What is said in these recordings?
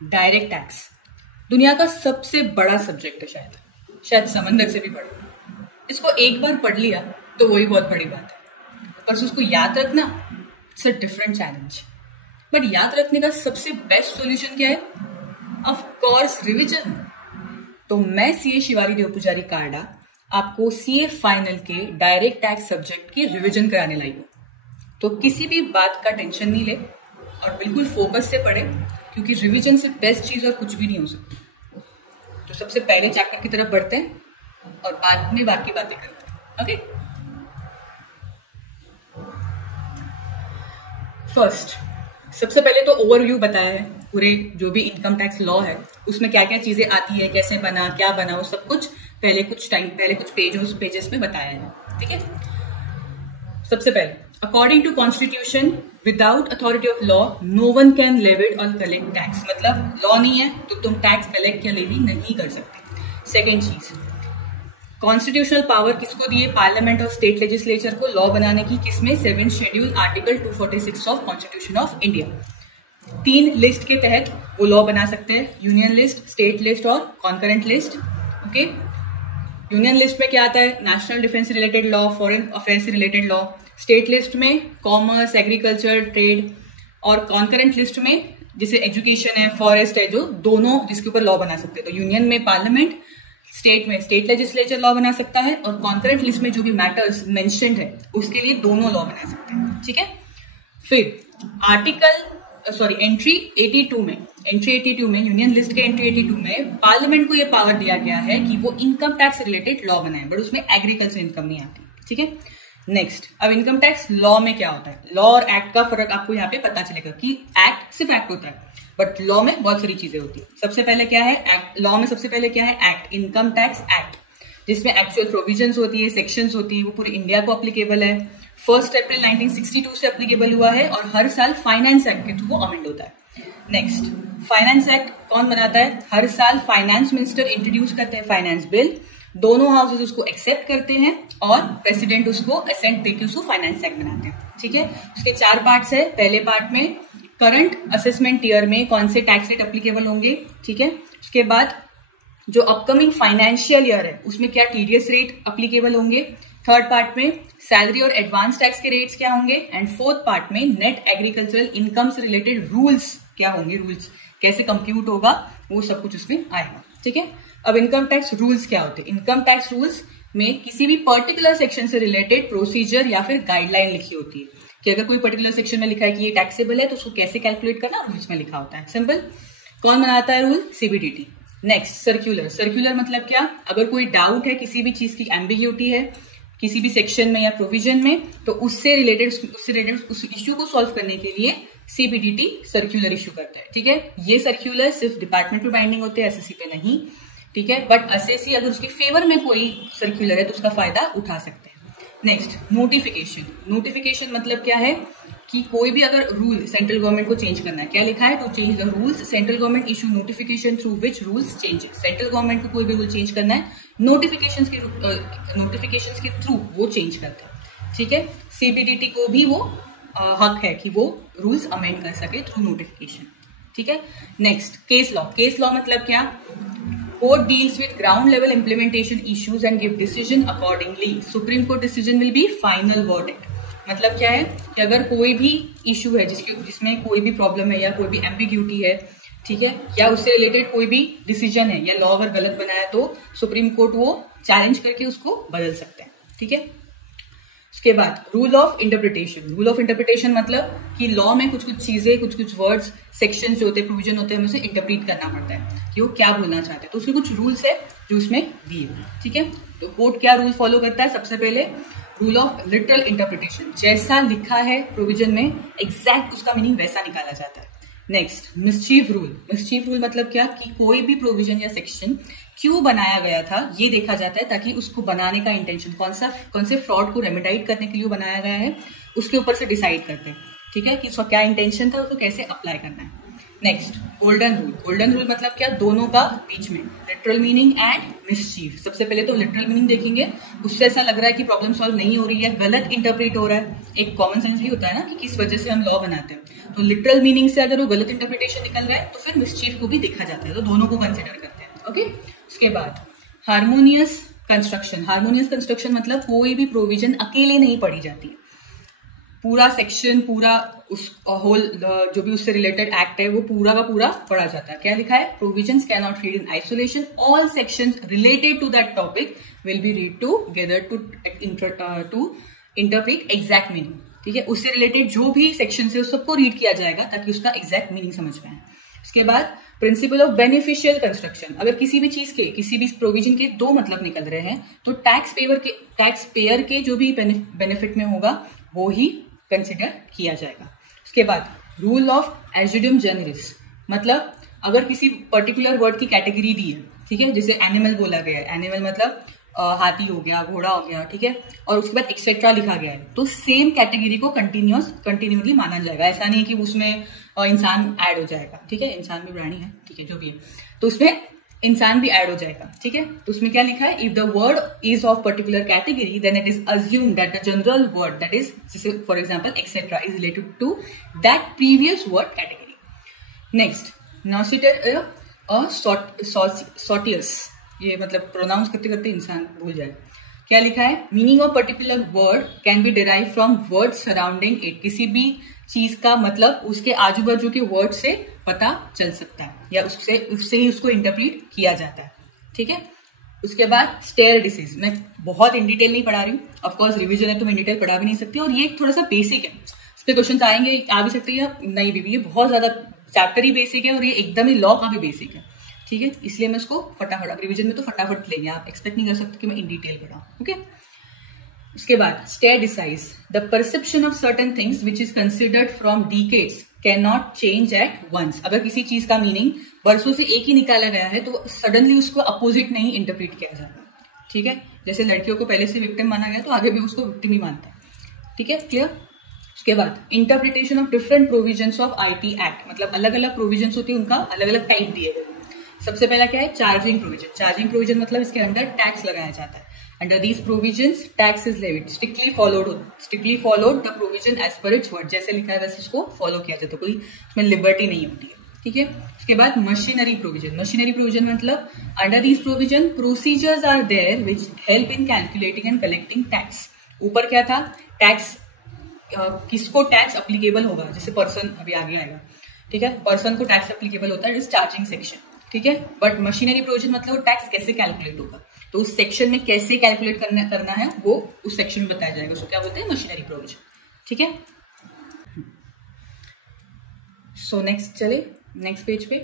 Direct tax दुनिया का सबसे बड़ा सब्जेक्ट है, शायद समंदर से भी बड़ा। इसको एक बार पढ़ लिया तो वही बहुत बड़ी बात है, पर उसको याद रखना it's a different challenge. But याद रखने का सबसे बेस्ट सॉल्यूशन क्या है? Of course revision. तो मैं सीए शिवाली देव पुजारी कार्डा आपको सीए फाइनल के डायरेक्ट टैक्स सब्जेक्ट की रिविजन कराने लाई हूँ। तो किसी भी बात का टेंशन नहीं ले और बिल्कुल फोकस से पढ़े, क्योंकि रिवीजन से बेस्ट चीज और कुछ भी नहीं हो सकती। तो सबसे पहले चैप्टर की तरफ बढ़ते हैं और बाद में बाकी बातें करते हैं। ओके, फर्स्ट सबसे पहले तो ओवरव्यू बताया है पूरे जो भी इनकम टैक्स लॉ है उसमें क्या क्या चीजें आती है, कैसे बना, क्या बना, वो सब कुछ पहले कुछ पेजेस में बताया है। ठीक है, सबसे पहले according to constitution without authority of law no one can levy और कलेक्ट टैक्स। मतलब लॉ नहीं है तो तुम टैक्स कलेक्ट या लेवी नहीं कर सकते। सेकेंड चीज, कॉन्स्टिट्यूशनल पावर किसको दिए? पार्लियामेंट और स्टेट लेजिस्लेचर को लॉ बनाने की। किसमें? 7th schedule article 246 of constitution of India. 3 list के तहत वो लॉ बना सकते हैं, यूनियन लिस्ट, स्टेट लिस्ट और concurrent list. Okay, union list में क्या आता है? नेशनल डिफेंस से रिलेटेड लॉ, फॉरेन अफेयर्स से रिलेटेड लॉ। स्टेट लिस्ट में कॉमर्स, एग्रीकल्चर, ट्रेड। और कॉन्करेंट लिस्ट में जैसे एजुकेशन है, फॉरेस्ट है, जो दोनों जिसके ऊपर लॉ बना सकते हैं। तो यूनियन में पार्लियामेंट, स्टेट में स्टेट लेजिस्लेचर लॉ बना सकता है, और कॉन्करेंट लिस्ट में जो भी मैटर्स मेंशन्ड है उसके लिए दोनों लॉ बना सकते हैं। ठीक है, फिर एंट्री 82 में यूनियन लिस्ट के एंट्री 82 में पार्लियामेंट को यह पावर दिया गया है कि वो इनकम टैक्स से रिलेटेड लॉ बनाए, बट उसमें एग्रीकल्चर इनकम नहीं आती। ठीक है, नेक्स्ट, अब इनकम टैक्स लॉ में क्या होता है? लॉ और एक्ट का फर्क आपको यहाँ पे पता चलेगा कि एक्ट सिर्फ एक्ट होता है, बट लॉ में बहुत सारी चीजें होती है। सबसे पहले क्या है? एक्ट। लॉ में सबसे पहले क्या है? एक्ट, इनकम टैक्स एक्ट, जिसमें एक्चुअल प्रोविजंस होती है, सेक्शंस होती है, वो पूरे इंडिया को अप्लीकेबल है। 1 अप्रैल 1962 से अप्लीकेबल हुआ है और हर साल फाइनेंस एक्ट के थ्रू वो अमेंड होता है। नेक्स्ट, फाइनेंस एक्ट कौन बनाता है? हर साल फाइनेंस मिनिस्टर इंट्रोड्यूस करते हैं फाइनेंस बिल, दोनों हाउसेज उसको एक्सेप्ट करते हैं और प्रेसिडेंट उसको असेंट देके उसको फाइनेंस एक्ट बनाते हैं। ठीक है, उसके 4 पार्ट्स है। पहले पार्ट में करंट असेसमेंट ईयर में कौन से टैक्स रेट अप्लीकेबल होंगे। ठीक है, उसके बाद जो अपकमिंग फाइनेंशियल ईयर है उसमें क्या टीडीएस रेट अप्लीकेबल होंगे। थर्ड पार्ट में सैलरी और एडवांस टैक्स के रेट्स क्या होंगे, एंड फोर्थ पार्ट में नेट एग्रीकल्चरल इनकम से रिलेटेड रूल्स क्या होंगे, रूल्स कैसे कंप्यूट होगा, वो सब कुछ उसमें आएगा। ठीक है, अब इनकम टैक्स रूल्स क्या होते हैं? इनकम टैक्स रूल्स में किसी भी पर्टिकुलर सेक्शन से रिलेटेड प्रोसीजर या फिर गाइडलाइन लिखी होती है कि अगर कोई पर्टिकुलर सेक्शन में लिखा है कि ये टैक्सेबल है तो उसको कैसे कैलकुलेट करना, रूल्स में लिखा होता है। सिंपल। कौन बनाता है rule? CBDT. Next, circular. Circular मतलब क्या? अगर कोई डाउट है, किसी भी चीज की एम्बिग्यूटी है किसी भी सेक्शन में या प्रोविजन में, तो उससे रिलेटेड उस इश्यू को सॉल्व करने के लिए सीबीडीटी सर्क्यूलर इश्यू करता है। ठीक है, ये सर्क्यूलर सिर्फ डिपार्टमेंट पे बाइंडिंग होते हैं, एसएससी पे नहीं। ठीक है, बट एसएससी अगर उसके फेवर में कोई सर्क्यूलर है तो उसका फायदा उठा सकते हैं। Next, notification. नोटिफिकेशन मतलब क्या है कि कोई भी अगर रूल सेंट्रल गवर्नमेंट को चेंज करना है, क्या लिखा है? To change the rules central government issue notification through which rules changes. Central government को कोई भी रूल चेंज करना है, नोटिफिकेशंस के थ्रू वो चेंज करता है। ठीक है, सीबीडीटी को भी वो हक है कि वो रूल्स अमेंड कर सके थ्रू नोटिफिकेशन। ठीक है, next, case law. Case law मतलब क्या? Court deals with ground level implementation issues and give decision accordingly. Supreme court decision will be final verdict. मतलब क्या है कि अगर कोई भी इशू है जिसमें कोई भी प्रॉब्लम है या कोई भी एम्बिग्यूटी है, ठीक है, या उससे रिलेटेड कोई भी डिसीजन है या लॉ अगर गलत बनाया तो सुप्रीम कोर्ट वो चैलेंज करके उसको बदल सकते हैं। ठीक है, उसके बाद rule of interpretation. Rule of interpretation मतलब कि लॉ में कुछ कुछ चीजें, कुछ कुछ वर्ड्स, सेक्शंस जो होते हैं, प्रोविजन होते हैं, हमें उसे इंटरप्रीट करना पड़ता है कि वो क्या बोलना चाहते हैं। तो उसके कुछ रूल्स है जो उसमें दिए। ठीक है, तो कोर्ट क्या रूल फॉलो करता है? सबसे पहले रूल ऑफ लिटरल इंटरप्रिटेशन, जैसा लिखा है प्रोविजन में एग्जैक्ट उसका मीनिंग वैसा निकाला जाता है। Next, mischief rule. Mischief rule मतलब क्या कि कोई भी प्रोविजन या सेक्शन क्यों बनाया गया था ये देखा जाता है, ताकि उसको बनाने का इंटेंशन कौन से फ्रॉड को रेमेडाइट करने के लिए बनाया गया है उसके ऊपर से डिसाइड करते हैं। ठीक है, कि उसका क्या इंटेंशन था, उसको कैसे अप्लाई करना है। Next golden rule. Golden rule मतलब क्या, दोनों का बीच में, लिटरल मीनिंग एंड मिसचीफ। सबसे पहले तो लिटरल मीनिंग देखेंगे, उससे ऐसा लग रहा है कि प्रॉब्लम सॉल्व नहीं हो रही है, गलत इंटरप्रेट हो रहा है। एक कॉमन सेंस भी होता है ना कि किस वजह से हम लॉ बनाते हैं, तो लिटरल मीनिंग से अगर वो गलत इंटरप्रिटेशन निकल रहा है तो फिर मिसचीफ को भी देखा जाता है, तो दोनों को कंसिडर करते हैं। ओके, उसके बाद हार्मोनियस कंस्ट्रक्शन। हार्मोनियस कंस्ट्रक्शन मतलब कोई भी प्रोविजन अकेले नहीं पढ़ी जाती है, पूरा सेक्शन, पूरा उस होल जो भी उससे रिलेटेड एक्ट है वो पूरा का पूरा पढ़ा जाता है। क्या लिखा है, provisions can not read in isolation, all sections related to that topic will be read together to interpret exact meaning. ठीक है, उससे रिलेटेड जो भी सेक्शन है उस सबको रीड किया जाएगा ताकि उसका एग्जैक्ट मीनिंग समझ में आए। उसके बाद प्रिंसिपल ऑफ बेनिफिशियल कंस्ट्रक्शन। अगर किसी भी चीज के, किसी भी प्रोविजन के दो मतलब निकल रहे हैं तो टैक्स पेयर के जो भी बेनिफिट में होगा वो ही कंसिडर किया जाएगा। उसके बाद रूल ऑफ एजिडियम जेनरिस, मतलब अगर किसी पर्टिकुलर वर्ड की कैटेगरी दी है, ठीक है, जैसे एनिमल बोला गया है, एनिमल मतलब हाथी हो गया, घोड़ा हो गया, ठीक है, और उसके बाद एक्सेट्रा लिखा गया है, तो सेम कैटेगरी को कंटिन्यूसली माना जाएगा। ऐसा नहीं कि उसमें इंसान ऐड हो जाएगा, ठीक है, इंसान भी प्राणी है, ठीक है, जो भी है, तो उसमें इंसान भी ऐड हो जाएगा। ठीक है, तो उसमें क्या लिखा है, if the word is of particular category then it is assume that the general word that is, जैसे for example etcetera, is related to that previous word category. Next नॉसिटर सॉटियस, ये मतलब प्रोनाउंस करते करते इंसान भूल जाए। क्या लिखा है, meaning of particular word can be derive from word surrounding it, किसी भी चीज का मतलब उसके आजू बाजू के वर्ड से पता चल सकता है या उससे ही उसको इंटरप्रेट किया जाता है। ठीक है, उसके बाद स्टेयर डिसीज, मैं बहुत इन डिटेल नहीं पढ़ा रही हूँ, ऑफकोर्स रिविजन है तो मैं डिटेल पढ़ा भी नहीं सकती, और ये थोड़ा सा बेसिक है, इस पे क्वेश्चन आएंगे, आ भी सकते हैं या नहीं भी, ये बहुत ज्यादा चैप्टर ही बेसिक है और ये एकदम ही लॉ का भी बेसिक है। ठीक है, इसलिए मैं इसको फटाफट रिवीजन में तो फटाफट लेंगे, आप एक्सपेक्ट नहीं कर सकते कि मैं इन डिटेल पढ़ाऊं। ओके, उसके बाद stare decisis, the perception of certain things which is considered from decades can not change at once. अगर किसी चीज का मीनिंग वर्षों से एक ही निकाला गया है तो सडनली उसको अपोजिट नहीं इंटरप्रेट किया जाता। ठीक है, जैसे लड़कियों को पहले से विक्टिम माना गया तो आगे भी उसको विक्टिम ही मानता है। ठीक है, क्लियर। उसके बाद interpretation of different provisions of IT act, मतलब अलग अलग प्रोविजंस होती है, उनका अलग अलग टाइप दिए गए। सबसे पहला क्या है, चार्जिंग प्रोविजन। चार्जिंग प्रोविजन मतलब इसके अंदर टैक्स लगाया जाता है। Under these provisions tax is levied, strictly followed the provision as per its word, जैसे लिखा है वैसे इसको फॉलो किया जाता है, कोई उसमें लिबर्टी नहीं होती है। ठीक है, उसके बाद मशीनरी प्रोविजन। मशीनरी प्रोविजन मतलब under these provision procedures are there which help in calculating and collecting tax. ऊपर क्या था, टैक्स किसको टैक्स अप्लीकेबल होगा, जैसे पर्सन अभी आगे आएगा। ठीक है, पर्सन को टैक्स अप्लीकेबल होता है इस चार्जिंग सेक्शन। ठीक है, बट मशीनरी प्रोविजन मतलब टैक्स कैसे कैलकुलेट होगा, तो उस सेक्शन में कैसे कैलकुलेट करना है वो उस सेक्शन में बताया जाएगा, उसको क्या बोलते हैं, मशीनरी प्रोविजन। ठीक है, सो नेक्स्ट चले नेक्स्ट पेज पे।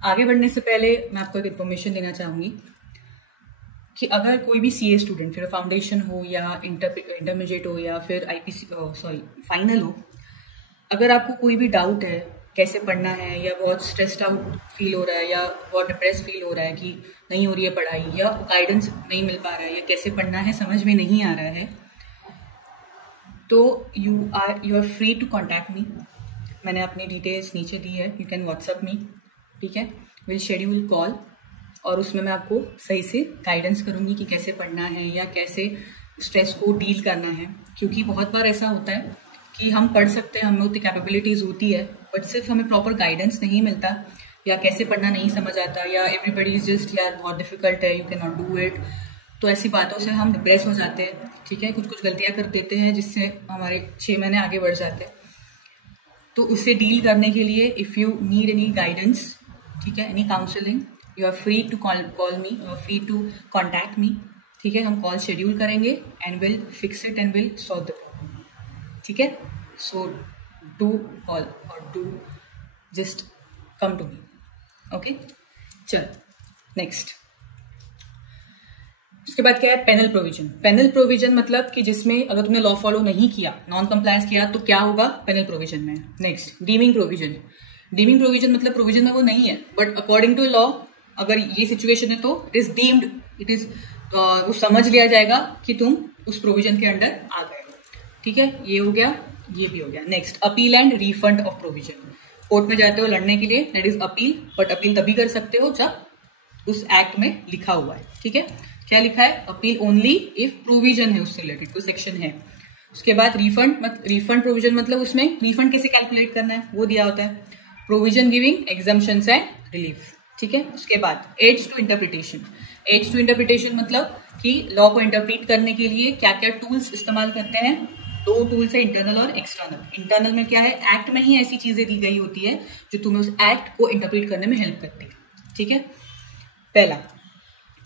आगे बढ़ने से पहले मैं आपको एक इन्फॉर्मेशन देना चाहूंगी कि अगर कोई भी सीए स्टूडेंट, फिर फाउंडेशन हो या इंटरमीडिएट हो या फिर आईपीसी फाइनल हो, अगर आपको कोई भी डाउट है कैसे पढ़ना है, या बहुत स्ट्रेस्ड आउट फील हो रहा है, या बहुत डिप्रेस फील हो रहा है कि नहीं हो रही है पढ़ाई, या गाइडेंस नहीं मिल पा रहा है, या कैसे पढ़ना है समझ में नहीं आ रहा है, तो you are free to contact me. मैंने अपनी डिटेल्स नीचे दी है, यू कैन व्हाट्सअप मी। ठीक है, विल शेड्यूल कॉल, और उसमें मैं आपको सही से गाइडेंस करूंगी कि कैसे पढ़ना है या कैसे स्ट्रेस को डील करना है, क्योंकि बहुत बार ऐसा होता है कि हम पढ़ सकते हैं, हमें उतनी कैपेबिलिटीज होती है, बट सिर्फ हमें प्रॉपर गाइडेंस नहीं मिलता, या कैसे पढ़ना नहीं समझ आता, या एवरीबडी इज जस्ट यार बहुत डिफिकल्ट है, you can not do it, तो ऐसी बातों से हम डिप्रेस हो जाते हैं। ठीक है, कुछ गलतियां कर देते हैं जिससे हमारे 6 महीने आगे बढ़ जाते हैं। तो उससे डील करने के लिए if you need any guidance, ठीक है, any counselling, you are free to call me, you are free to contact me. ठीक है, हम कॉल शेड्यूल करेंगे and will fix it and will solve the problem. ठीक है, सो डू कॉल और do just come to me. Okay, चल next. उसके बाद क्या है, पेनल प्रोविजन। पेनल प्रोविजन मतलब कि जिसमें अगर तुमने लॉ फॉलो नहीं किया, नॉन कंप्लायंस किया, तो क्या होगा पेनल प्रोविजन में। Next dimming provision. Dimming provision मतलब प्रोविजन में वो नहीं है, बट अकॉर्डिंग टू लॉ अगर ये सिचुएशन है तो it is deemed, it is वो समझ लिया जाएगा कि तुम उस प्रोविजन के अंडर आ गए हो। ठीक है, ये हो गया। ये भी हो गया। Next, appeal and refund of provision. Court में जाते हो लड़ने के लिए, that is appeal, but appeal तभी कर सकते हो जब उस एक्ट में लिखा हुआ है, ठीक है। क्या लिखा है? अपील ओनली इफ प्रोविजन है उससे रिलेटेड, कोई सेक्शन है। उसके बाद रिफंड प्रोविजन मतलब उसमें रिफंड कैसे कैलकुलेट करना है वो दिया होता है। Provision giving exemptions and relief, ठीक है। उसके बाद aids to interpretation. Aids to interpretation मतलब कि लॉ को इंटरप्रीट करने के लिए क्या क्या टूल्स इस्तेमाल करते हैं। दो टूल्स है, इंटरनल और एक्सटर्नल। इंटरनल में क्या है, एक्ट में ही ऐसी चीजें दी गई होती है जो तुम्हें उस एक्ट को इंटरप्रीट करने में हेल्प करती है, ठीक है। पहला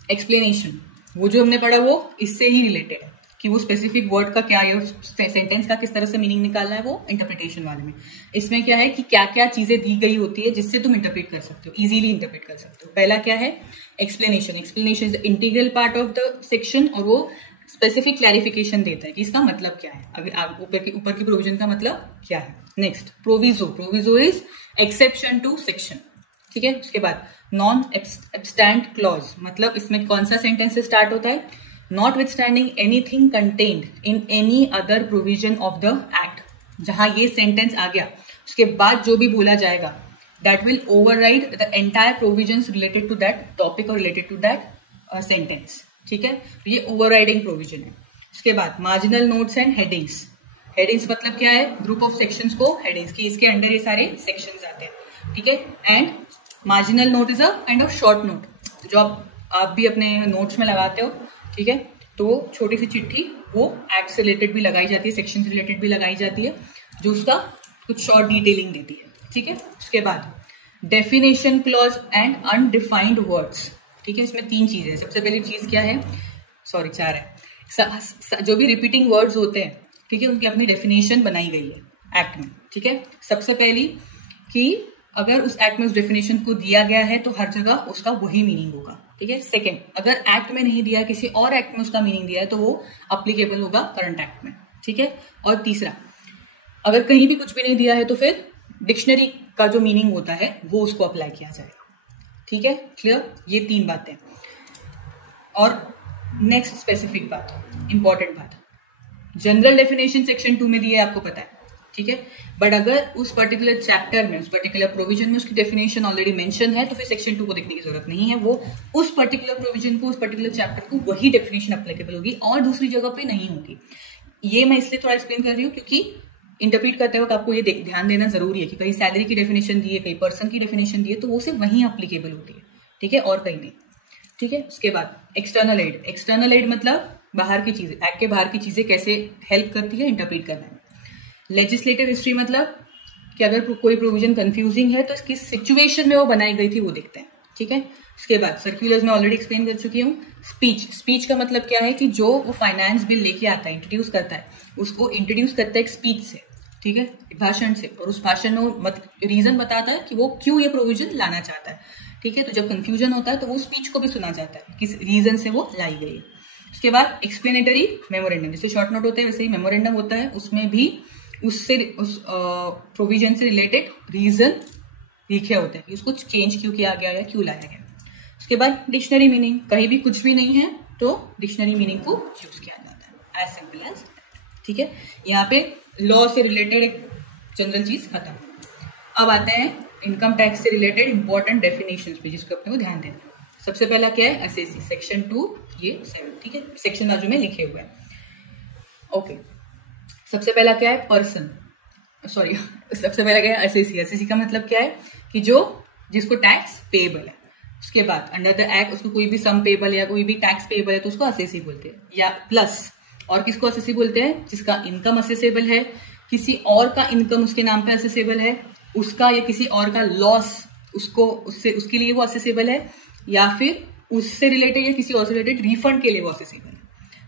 एक्सप्लेनेशन, वो जो हमने पढ़ा वो इससे ही रिलेटेड है कि वो स्पेसिफिक वर्ड का क्या है, सेंटेंस का किस तरह से मीनिंग निकालना है, वो इंटरप्रिटेशन वाले में। इसमें क्या है कि क्या क्या चीजें दी गई होती है जिससे तुम इंटरप्रेट कर सकते हो, इजीली इंटरप्रेट कर सकते हो। पहला क्या है, explanation. Explanation is integral part of the section, और वो स्पेसिफिक क्लैरिफिकेशन देता है कि इसका मतलब क्या है, अगर ऊपर की प्रोविजन का मतलब क्या है। Next, proviso. Proviso is exception to section, ठीक है। उसके बाद नॉन एब्स्टैंड क्लॉज, मतलब इसमें कौन सा सेंटेंस से स्टार्ट होता है, not withstanding anything contained in any other provision of the act. जहां ये सेंटेंस आ गया उसके बाद जो भी बोला जाएगा that will override the entire provisions related to that topic और रिलेटेड टू दैट सेंटेंस, ठीक है। तो ये ओवरराइडिंग प्रोविजन है। उसके बाद marginal notes and headings. Headings मतलब क्या है, ग्रुप ऑफ सेक्शंस को हेडिंग्स की, इसके अंडर ये सारे सेक्शंस आते हैं, ठीक है। And marginal note is a kind of short note जो आप भी अपने नोट्स में लगाते हो, ठीक है। तो छोटी सी चिट्ठी वो एक्ट से रिलेटेड भी लगाई जाती है, सेक्शन से रिलेटेड भी लगाई जाती है, जो उसका कुछ शॉर्ट डिटेलिंग देती है, ठीक है। उसके बाद definition clause and undefined words, ठीक है। इसमें 3 चीजें। सबसे पहली चीज क्या है, 4 है, जो भी रिपीटिंग वर्ड्स होते हैं, ठीक है, उनकी अपनी डेफिनेशन बनाई गई है एक्ट में, ठीक है। सबसे पहली कि अगर उस एक्ट में उस डेफिनेशन को दिया गया है तो हर जगह उसका वही मीनिंग होगा, ठीक है। सेकेंड, अगर एक्ट में नहीं दिया, किसी और एक्ट में उसका मीनिंग दिया है तो वो अप्लीकेबल होगा करंट एक्ट में, ठीक है। और तीसरा, अगर कहीं भी कुछ भी नहीं दिया है तो फिर डिक्शनरी का जो मीनिंग होता है वो उसको अप्लाई किया जाएगा, ठीक है। क्लियर, ये 3 बातें। और नेक्स्ट स्पेसिफिक बात, इंपॉर्टेंट बात, जनरल डेफिनेशन सेक्शन 2 में दी है, आपको पता है, ठीक है। बट अगर उस पर्टिकुलर चैप्टर में, उस पर्टिकुलर प्रोविजन में उसकी डेफिनेशन ऑलरेडी मेंशन है तो फिर सेक्शन 2 को देखने की जरूरत नहीं है। वो उस पर्टिकुलर प्रोविजन को, उस पर्टिकुलर चैप्टर को वही डेफिनेशन अप्लीकेबल होगी और दूसरी जगह पे नहीं होगी। ये मैं इसलिए थोड़ा एक्सप्लेन कर रही हूँ क्योंकि इंटरप्रीट करते वक्त आपको ये ध्यान देना जरूरी है कि कहीं सैलरी की डेफिनेशन दी है, कहीं पर्सन की डेफिनेशन दी है, तो वो सिर्फ वहीं अप्लीकेबल होती है, ठीक है, और कहीं नहीं, ठीक है। उसके बाद एक्सटर्नल एड। एक्सटर्नल एड मतलब बाहर की चीजें, एक्ट के बाहर की चीजें कैसे हेल्प करती है इंटरप्रीट करने में। लेजिस्लेटिव हिस्ट्री मतलब कि अगर कोई प्रोविजन कंफ्यूजिंग है तो किस सिचुएशन में वो बनाई गई थी वो देखते हैं, ठीक है। उसके बाद सर्क्यूलर्स में ऑलरेडी एक्सप्लेन कर चुकी हूँ। स्पीच का मतलब क्या है कि जो वो फाइनेंस बिल लेके आता है, इंट्रोड्यूस करता है, उसको इंट्रोड्यूस करता है एक स्पीच से, ठीक है, भाषण से, और उस भाषण में रीजन बताता है कि वो क्यों ये प्रोविजन लाना चाहता है, ठीक है। तो जब कंफ्यूजन होता है तो वो स्पीच को भी सुना जाता है किस रीजन से वो लाई गई है। उसके बाद एक्सप्लेनेटरी मेमोरेंडम, जैसे शॉर्ट नोट होते हैं वैसे ही मेमोरेंडम होता है, उसमें भी उस प्रोविजन से रिलेटेड रीजन लिखे होते हैं कि उसको चेंज क्यों किया गया है, क्यों लाया गया। उसके बाद डिक्शनरी मीनिंग, कहीं भी कुछ भी नहीं है तो डिक्शनरी मीनिंग को चूज किया जाता है, एज सिंपल एज, ठीक है। यहाँ पे लॉ से रिलेटेड एक जनरल चीज खत्म। अब आते हैं इनकम टैक्स से रिलेटेड इंपॉर्टेंट डेफिनेशंस पे, जिसको अपने को ध्यान देना है। सबसे पहला क्या है, एसएससी सेक्शन 2 ये 7, ठीक है, सेक्शन बाजू में लिखे हुए हैं, ओके। सबसे पहला क्या है, पर्सन, सॉरी सबसे पहला क्या है, एसएससी। एसएससी का मतलब क्या है कि जिसको टैक्स पेएबल है। उसके बाद अंडर द एक्ट उसको कोई भी सम पेएबल या कोई भी टैक्स पेएबल है तो उसको एसएससी बोलते हैं, या प्लस, और किसको एसएससी बोलते हैं, जिसका इनकम असेसेबल है, किसी और का इनकम उसके नाम पे असेसेबल है, उसका या किसी और का लॉस उसके लिए वो असेसेबल है, या फिर उससे रिलेटेड या किसी और से रिलेटेड रिफंड के लिए वो असेसेबल है।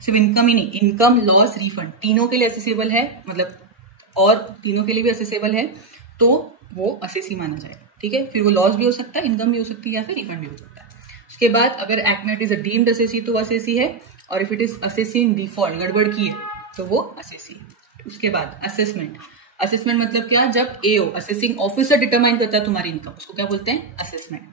सिर्फ इनकम ही नहीं, इनकम, लॉस, रिफंड तीनों के लिए असेसेबल है, मतलब और तीनों के लिए भी असेसेबल है तो वो असेसी माना जाएगा, ठीक है। फिर वो लॉस भी हो सकता है, इनकम भी हो सकती है, या फिर रिफंड भी हो सकता है। उसके बाद अगर एक्ट में it is a deemed assessee तो वो असेसी है, और if it is assessee in default, गड़बड़ की है, तो वो असेसी। उसके बाद असेसमेंट। असेसमेंट मतलब क्या, जब एओ असेसिंग ऑफिसर डिटरमाइन करता है तुम्हारी इनकम, उसको क्या बोलते हैं, असेसमेंट।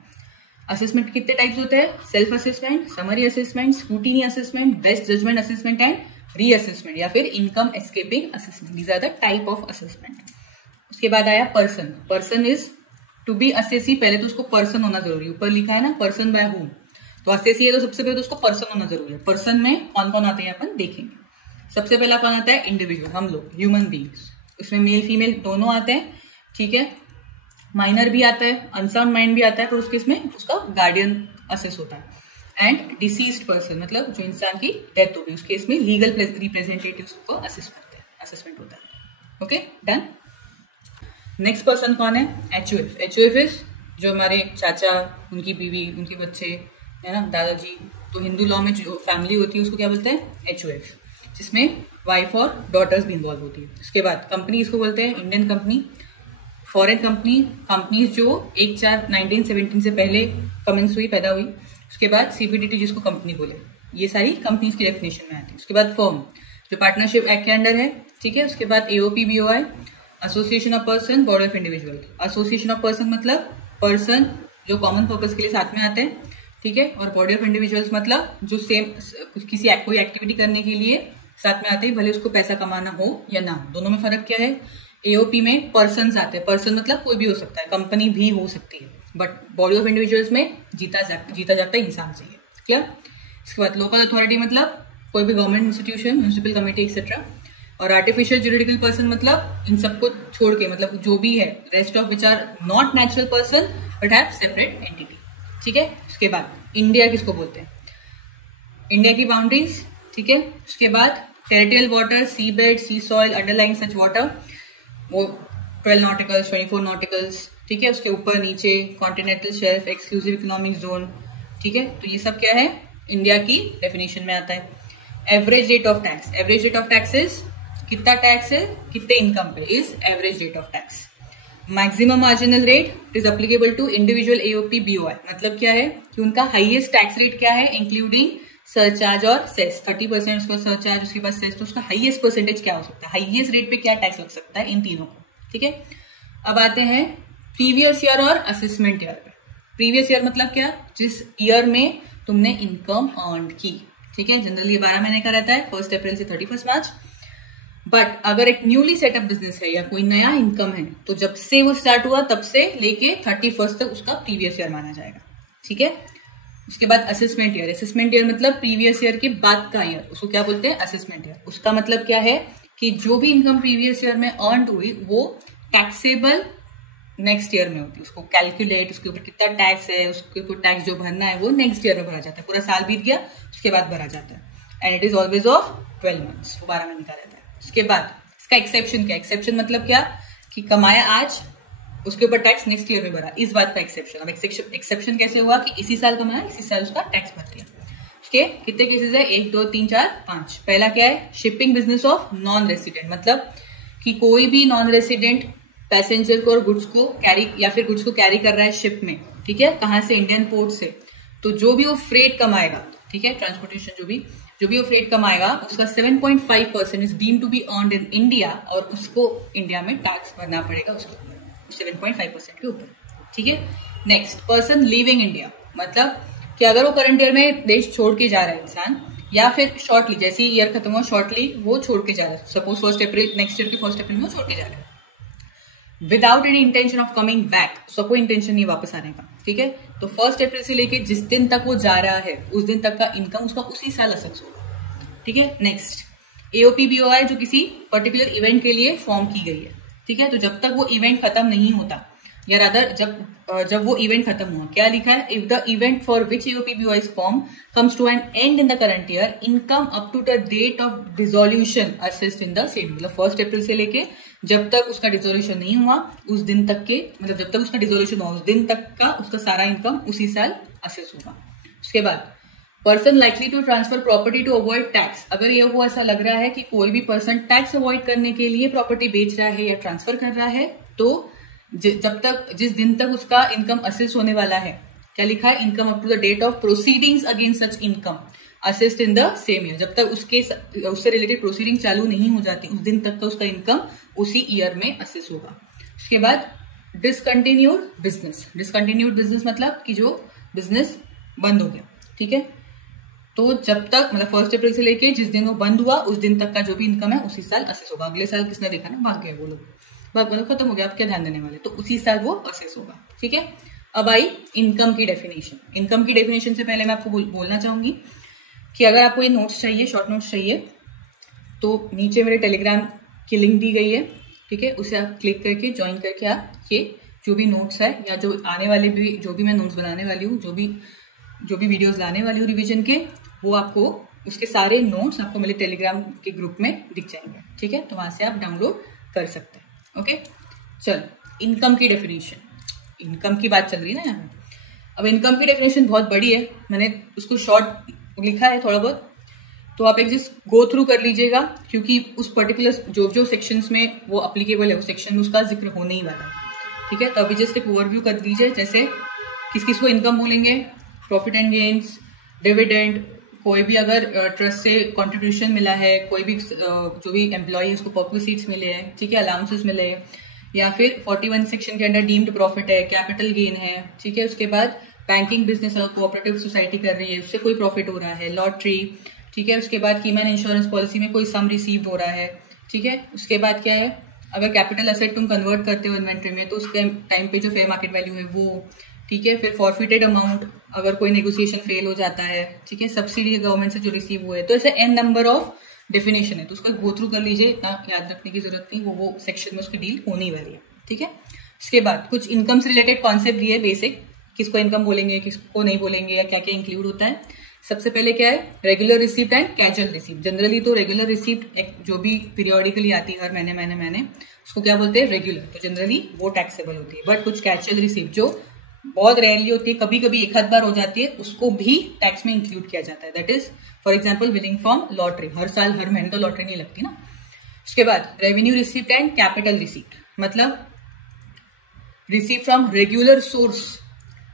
असेसमेंट के कितने टाइप्स होते हैं, self assessment, summary assessment, scrutiny assessment, best judgement assessment and reassessment या फिर income escaping assessment. These are the type of assessment. उसके बाद आया person. Person is to be assessee, पहले तो उसको पर्सन होना जरूरी है। ऊपर लिखा है ना पर्सन बाय होम, तो असेसी है तो सबसे पहले तो उसको पर्सन होना जरूरी है। पर्सन में कौन कौन आते हैं अपन देखेंगे। सबसे पहला कौन आता है, इंडिविजुअल, हम लोग, ह्यूमन बींग्स। उसमें मेल फीमेल दोनों आते हैं, ठीक है। माइनर भी आता है, अनसाउंड माइंड भी आता है, पर उसके इसमें उसका गार्डियन असेस होता है। एंड डिसीज्ड पर्सन, मतलब जो इंसान की डेथ हो गई, उसके इसमें लीगल रिप्रेजेंटेटिव को असेस करते हैं, असेसमेंट होता है। Okay, done. नेक्स्ट पर्सन कौन है, एचयूएफ। एचयूएफ इज जो हमारे चाचा, उनकी बीवी, उनके बच्चे, है ना, दादाजी। तो हिंदू लॉ में जो फैमिली होती है उसको क्या बोलते हैं, एचयूएफ, जिसमें वाइफ और डॉटर्स भी इन्वॉल्व होती है। उसके बाद कंपनी इसको बोलते हैं Indian company, foreign company, companies जो 1/4/1917 से पहले कमेंस हुई, पैदा हुई। उसके बाद सीपीडीटी जिसको कंपनी बोले, ये सारी कंपनीज की डेफिनेशन में आती है। उसके बाद फर्म जो पार्टनरशिप एक्ट के अंडर है, ठीक है। उसके बाद AOP BOI, association of person, body of individual. Association of person मतलब पर्सन जो कॉमन पर्पज के लिए साथ में आते हैं, ठीक है। और बॉडी ऑफ इंडिविजुअल्स मतलब जो सेम किसी कोई एक्टिविटी करने के लिए साथ में आते हैं, भले उसको पैसा कमाना हो या ना हो। दोनों में फर्क क्या है, एओपी में पर्सन आते हैं, पर्सन मतलब कोई भी हो सकता है, कंपनी भी हो सकती है, बट बॉडी ऑफ इंडिविजुअल्स में जीता जाता है इंसान चाहिए, क्लियर। इसके बाद लोकल अथॉरिटी मतलब कोई भी government institution, municipal committee etcetera. और आर्टिफिशियल जुरिडिकल पर्सन मतलब इन सबको छोड़ के, मतलब जो भी है, rest of which are not natural person but have separate entity, ठीक है। उसके बाद इंडिया किसको बोलते हैं, इंडिया की बाउंड्रीज, ठीक है। उसके बाद टेरिटोरियल वाटर, सी बेड, सी सॉइल, अंडरलाइंग सच वाटर, वो 12 नॉटिकल्स, 24 नॉटिकल्स, ठीक है। उसके ऊपर नीचे continental shelf, exclusive economic zone, ठीक है। तो ये सब क्या है, इंडिया की डेफिनेशन में आता है। Average rate of tax, average rate of tax is कितना टैक्स है कितने इनकम पे, is average rate of tax. Maximum marginal rate is applicable to individual AOP BOI, मतलब क्या है कि उनका हाईएस्ट टैक्स रेट क्या है, इंक्लूडिंग सरचार्ज और सेस। 30% उसका सरचार्ज, उसके बाद सेस, तो उसका हाईएस्ट परसेंटेज क्या हो सकता है, हाईएस्ट रेट पे क्या टैक्स लग सकता है इन तीनों को, ठीक है। अब आते हैं प्रीवियस ईयर और असेसमेंट ईयर पे। प्रीवियस ईयर मतलब क्या, जिस ईयर में तुमने इनकम अर्न की, ठीक है। जनरली 12 महीने का रहता है, 1 अप्रैल से 31 मार्च। बट अगर एक न्यूली सेटअप बिजनेस है या कोई नया इनकम है, तो जब से वो स्टार्ट हुआ तब से लेके 31 तक उसका प्रीवियस ईयर माना जाएगा, ठीक है। उसके बाद असेसमेंट ईयर। असेसमेंट ईयर मतलब प्रीवियस ईयर के बाद का ईयर, उसको क्या बोलते हैं, असेसमेंट ईयर। उसका मतलब क्या है कि जो भी इनकम प्रीवियस ईयर में अर्न हुई वो टैक्सेबल नेक्स्ट ईयर में होती है। उसको कैलकुलेट, उसके ऊपर कितना टैक्स है, उसके ऊपर टैक्स जो भरना है वो नेक्स्ट ईयर में भरा जाता है। पूरा साल बीत गया उसके बाद भरा जाता है, and it is always of 12 months, वो 12 महीने का रहता है। उसके बाद इसका एक्सेप्शन क्या, एक्सेप्शन मतलब क्या कि कमाया आज, उसके ऊपर टैक्स नेक्स्ट ईयर में भरा, इस बात का एक्सेप्शन। अब एक्सेप्शन कैसे हुआ कि इसी साल कमाया, इसी साल उसका टैक्स भर दिया। उसके कितने केसेस है, 1 2 3 4 5। पहला क्या है, shipping business of non resident, मतलब कि कोई भी नॉन रेसिडेंट पैसेंजर को और गुड्स को कैरी या फिर गुड्स को कैरी कर रहा है शिप में, ठीक है, कहां से, इंडियन पोर्ट से। तो जो भी वो फ्रेट कमाएगा, ठीक है, ट्रांसपोर्टेशन जो भी वो फ्रेट कमाएगा, उसका 7.5% is deemed to be earned in India, और उसको इंडिया में टैक्स भरना पड़ेगा उसके ऊपर 7.5% के ऊपर, ठीक है। नेक्स्ट, पर्सन लिविंग इंडिया, मतलब कि अगर वो करंट ईयर में देश छोड़ के जा रहा है इंसान, या फिर शॉर्टली, जैसे ईयर खत्म हुआ शॉर्टली वो छोड़ के जा रहा है, सपोज 1 अप्रैल नेक्स्ट ईयर के 1 अप्रैल में वो छोड़ के जा रहा है, without any intention of coming back, उसका कोई इंटेंशन नहीं वापस आने का, ठीक है। तो 1 अप्रैल से लेके जिस दिन तक वो जा रहा है उस दिन तक का इनकम उसका उसी साल असेस होगा, ठीक है। नेक्स्ट, एओपी बीओआई जो किसी पर्टिकुलर इवेंट के लिए फॉर्म की गई है, ठीक है। तो जब तक वो इवेंट खत्म नहीं होता, या रादर जब वो इवेंट खत्म हुआ, क्या लिखा है, if the event for which AOP BOI is form comes to an end in the current year, income up to the date of dissolution assessed in the same, मतलब 1 अप्रैल से लेके जब तक उसका डिसोल्यूशन नहीं हुआ उस दिन तक के, मतलब जब तक उसका डिसोल्यूशन हुआ उस दिन तक का उसका सारा इनकम उसी साल असेस होगा। उसके बाद person likely to transfer property to avoid tax, अगर ये वो ऐसा लग रहा है कि कोई भी पर्सन टैक्स अवॉइड करने के लिए प्रॉपर्टी बेच रहा है या ट्रांसफर कर रहा है, तो जिस दिन तक उसका इनकम असेस होने वाला है, क्या लिखा है, income up to the date of proceedings against such income assessed in the same year, जब तक उससे रिलेटेड प्रोसीडिंग चालू नहीं हो जाती उस दिन तक का उसका इनकम उसी ईयर में असेस होगा। उसके बाद डिसकंटिन्यूड बिजनेस, डिसकंटिन्यूड बिजनेस मतलब कि जो बिजनेस बंद हो गया, ठीक है। तो जब तक मतलब 1 अप्रैल से लेके जिस दिन वो बंद हुआ उस दिन तक का जो भी इनकम है उसी साल असेस होगा। अगले साल किसने देखा ना, भाग गए वो लोग, भाग मतलब खत्म हो गया, आप क्या ध्यान देने वाले, तो उसी साल वो असेस होगा। ठीक है, अब आई इनकम की डेफिनेशन। इनकम की डेफिनेशन से पहले मैं आपको बोलना चाहूंगी कि अगर आपको ये नोट्स चाहिए, शॉर्ट नोट्स चाहिए, तो नीचे मेरे टेलीग्राम की लिंक दी गई है। ठीक है, उसे आप क्लिक करके ज्वाइन करके आप ये जो भी नोट्स है या जो आने वाले भी जो भी मैं नोट्स बनाने वाली हूँ, जो भी वीडियोस लाने वाली हूँ रिवीजन के, वो आपको उसके सारे नोट्स आपको मेरे टेलीग्राम के ग्रुप में दिख जाएंगे। ठीक है, तो वहां से आप डाउनलोड कर सकते हैं। ओके, चलो इनकम की डेफिनेशन, इनकम की बात चल रही है ना यहाँ पे। अब इनकम की डेफिनेशन बहुत बड़ी है, मैंने उसको शॉर्ट लिखा है थोड़ा बहुत, तो आप एक जस्ट गो थ्रू कर लीजिएगा, क्योंकि उस पर्टिकुलर जो सेक्शंस में वो अप्लीकेबल है उस सेक्शन में उसका जिक्र होने ही वाला है। ठीक है, तो अभी जस्ट एक ओवरव्यू कर दीजिए, जैसे किस किस को इनकम बोलेंगे, प्रॉफिट एंड गेन्स, डिविडेंड, कोई भी अगर ट्रस्ट से कंट्रीब्यूशन मिला है, कोई भी जो भी एम्प्लॉय है उसको पॉपुलर सीट्स मिले हैं, ठीक है, अलाउंसेस मिले हैं, या फिर 41 सेक्शन के अंडर डीम्ड प्रॉफिट है, कैपिटल गेन है। ठीक है, उसके बाद बैंकिंग बिजनेस अगर कोऑपरेटिव सोसाइटी कर रही है उससे कोई प्रॉफिट हो रहा है, लॉटरी। ठीक है, उसके बाद कीमैन इंश्योरेंस पॉलिसी में कोई सम रिसीव हो रहा है। ठीक है, उसके बाद क्या है, अगर कैपिटल एसेट तुम कन्वर्ट करते हो इन्वेंट्री में तो उसके टाइम पे जो फेयर मार्केट वैल्यू है वो। ठीक है, फिर फॉरफिटेड अमाउंट अगर कोई नेगोशिएशन फेल हो जाता है। ठीक है, सब्सिडी गवर्नमेंट से जो रिसीव हुए, तो ऐसे एन नंबर ऑफ डेफिनेशन है, तो उसको गो थ्रू कर लीजिए, इतना याद रखने की जरूरत नहीं, वो सेक्शन में उसकी डील होने वाली है। ठीक है, उसके बाद कुछ इनकम से रिलेटेड कॉन्सेप्ट दिए बेसिक, किसको इनकम बोलेंगे किसको नहीं बोलेंगे या क्या क्या इंक्लूड होता है। सबसे पहले क्या है, regular receipt and casual receipt. Generally तो रेगुलर रिसीप्ट जो भी पीरियोडिकली आती है हर महीने उसको क्या बोलते हैं, रेगुलर, तो जनरली वो टैक्सेबल होती है। बट कुछ कैजुअल रिसीप्ट जो बहुत रेयरली होती है, कभी कभी एक आध बार हो जाती है, उसको भी टैक्स में इंक्लूड किया जाता है। That is for example winning from lottery, हर साल हर महीने तो लॉटरी नहीं लगती ना। उसके बाद revenue receipt and capital receipt, मतलब रिसीव फ्रॉम रेगुलर सोर्स।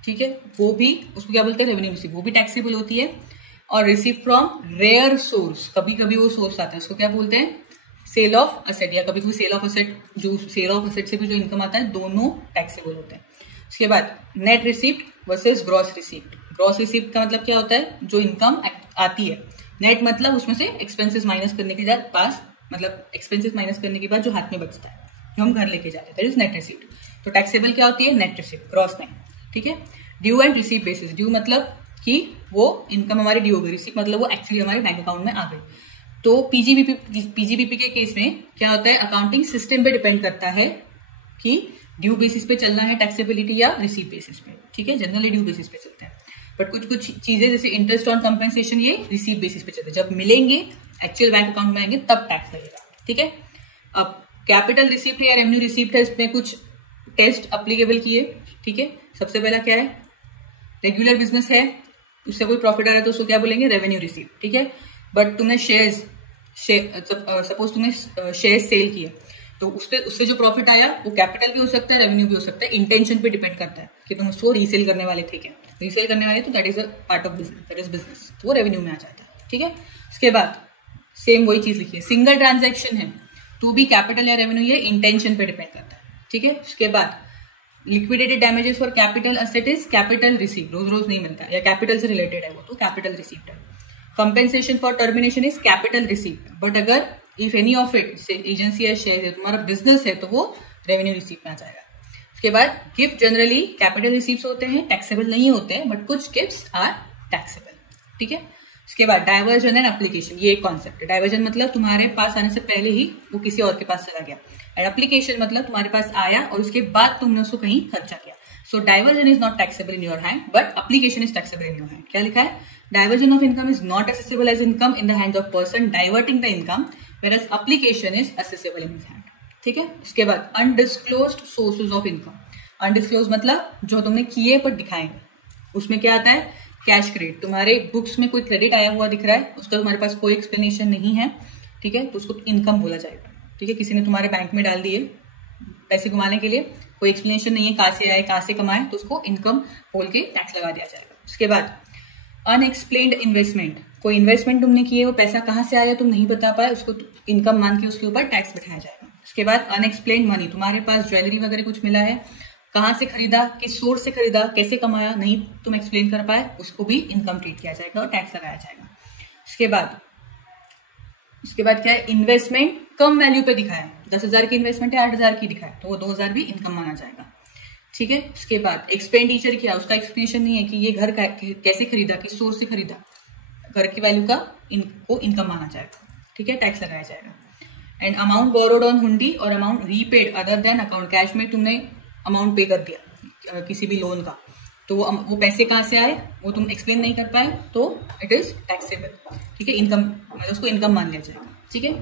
ठीक है, वो भी उसको क्या बोलते हैं, रेवेन्यू रिसीप्ट, वो भी टैक्सेबल होती है। और रिसीव फ्रॉम रेयर सोर्स, कभी कभी वो सोर्स आता है उसको क्या बोलते हैं, सेल ऑफ असेट, या कभी कभी सेल ऑफ असेट, जो सेल ऑफ असेट से भी जो इनकम आता है दोनों टैक्सेबल होते हैं। उसके बाद net receipt versus gross receipt. Gross receipt का मतलब क्या होता है, जो इनकम आती है, नेट मतलब उसमें से एक्सपेंसेस माइनस करने के बाद पास, मतलब एक्सपेंसेस माइनस करने के बाद जो हाथ में बचता है जो हम घर लेके जाते हैं, दैट इज नेट रिसीप्ट। तो टैक्सेबल क्या होती है, नेट रिसीप्ट, ग्रॉस नहीं। ठीक है, due and receive basis, due मतलब कि वो इनकम हमारी ड्यू हो गई, रिसीव मतलब वो एक्चुअली हमारे बैंक अकाउंट में आ गई। तो पीजीबीपी के केस में क्या होता है, अकाउंटिंग सिस्टम पे डिपेंड करता है कि ड्यू बेसिस पे चलना है टैक्सेबिलिटी या रिसीव बेसिस पे। ठीक है, जनरली ड्यू बेसिस पे चलते हैं, बट कुछ चीजें जैसे इंटरेस्ट ऑन कंपेंसेशन ये रिसीव बेसिस पे चलते हैं, जब मिलेंगे एक्चुअल बैंक अकाउंट में आएंगे तब टैक्स लगेगा। ठीक है, अब कैपिटल रिसीप्ट है या रेवेन्यू रिसीप्ट है, इसमें कुछ टेस्ट अप्लीकेबल किए। ठीक है, सबसे पहला क्या है, रेगुलर बिजनेस है, उससे कोई प्रॉफिट आ रहा है तो उसको क्या बोलेंगे, रेवेन्यू रिसीप्ट। ठीक है, बट तुमने सपोज तुमने शेयर सेल किए, तो उससे जो प्रॉफिट आया वो कैपिटल भी हो सकता है, रेवेन्यू भी हो सकता है, इंटेंशन पे डिपेंड करता है कि तुम उसको रीसेल करने वाले थे क्या, रीसेल करने वाले तो that is a part of business, that is business, तो वो रेवेन्यू में आ जाता है। ठीक है, उसके बाद सेम वही चीज लिखिए, सिंगल ट्रांजैक्शन है तो भी कैपिटल या रेवेन्यू ये इंटेंशन पे डिपेंड करता है। ठीक है, उसके बाद liquidated damages for capital asset is capital receipt, रोज रोज नहीं मिलता या कैपिटल से रिलेटेड है वो, तो कैपिटल रिसीप्ट है। Compensation for termination is capital receipt, but अगर इफ एनी ऑफ इट से एजेंसी है, शेयर है, तुम्हारा बिजनेस है, तो वो रेवेन्यू रिसीप्ट में आ जाएगा। उसके बाद गिफ्ट जनरली कैपिटल रिसीप्ट होते हैं, टैक्सेबल नहीं होते हैं, बट कुछ गिफ्ट्स आर टैक्सेबल। ठीक है, उसके बाद डाइवर्जन एंड एप्लीकेशन, ये एक कॉन्सेप्ट है। डाइवर्जन मतलब तुम्हारे पास आने से पहले ही वो किसी और के पास चला गया, एंड एप्लीकेशन मतलब तुम्हारे पास आया और उसके बाद तुमने उसको कहीं खर्चा किया। So diversion is not taxable in your hand, but application is taxable in your hand. क्या लिखा है, diversion of income is not assessable as income in the hands of person diverting the income, whereas application is accessible in his hand। ठीक है, इसके बाद undisclosed sources of income. Undisclosed मतलब जो तुमने किए पर दिखाएंगे, उसमें क्या आता है, कैश क्रेडिट, तुम्हारे बुक्स में कोई क्रेडिट आया हुआ दिख रहा है, उसका तुम्हारे पास कोई एक्सप्लेनेशन नहीं है। ठीक है, तो उसको इनकम बोला जाएगा। ठीक है, किसी ने तुम्हारे बैंक में डाल दिए पैसे कमाने के लिए, कोई एक्सप्लेनेशन नहीं है कहाँ से आए कहाँ से कमाए, तो उसको इनकम बोल के टैक्स लगा दिया जाएगा। उसके बाद अनएक्सप्लेन्ड इन्वेस्टमेंट, कोई इन्वेस्टमेंट तुमने किए, वो पैसा कहाँ से आया तुम नहीं बता पाए, उसको इनकम मान के उसके ऊपर टैक्स बिठाया जाएगा। उसके बाद अनएक्सप्लेन्ड मनी, तुम्हारे पास ज्वेलरी वगैरह कुछ मिला है, कहाँ से खरीदा, किस सोर्स से खरीदा, कैसे कमाया, नहीं तुम एक्सप्लेन कर पाए, उसको भी इनकम ट्रीट किया जाएगा और टैक्स लगाया जाएगा। उसके बाद क्या है, इन्वेस्टमेंट कम वैल्यू पे दिखाया, 10,000 की इन्वेस्टमेंट है 8,000 की दिखाया, तो वो 2,000 भी इनकम माना जाएगा। ठीक है, उसके बाद एक्सपेंडिचर किया, उसका एक्सप्लेनेशन नहीं है कि ये घर कैसे खरीदा, किस सोर्स से खरीदा, घर की वैल्यू का इनको इनकम माना जाएगा। ठीक है, टैक्स लगाया जाएगा। एंड अमाउंट बोरोड ऑन हुंडी और amount repaid other than account, cash में तुमने अमाउंट पे कर दिया किसी भी लोन का, तो वो पैसे कहाँ से आए वो तुम एक्सप्लेन नहीं कर पाए, तो इट इज टैक्सेबल। ठीक है, इनकम मतलब उसको इनकम मान लिया जाएगा। ठीक है,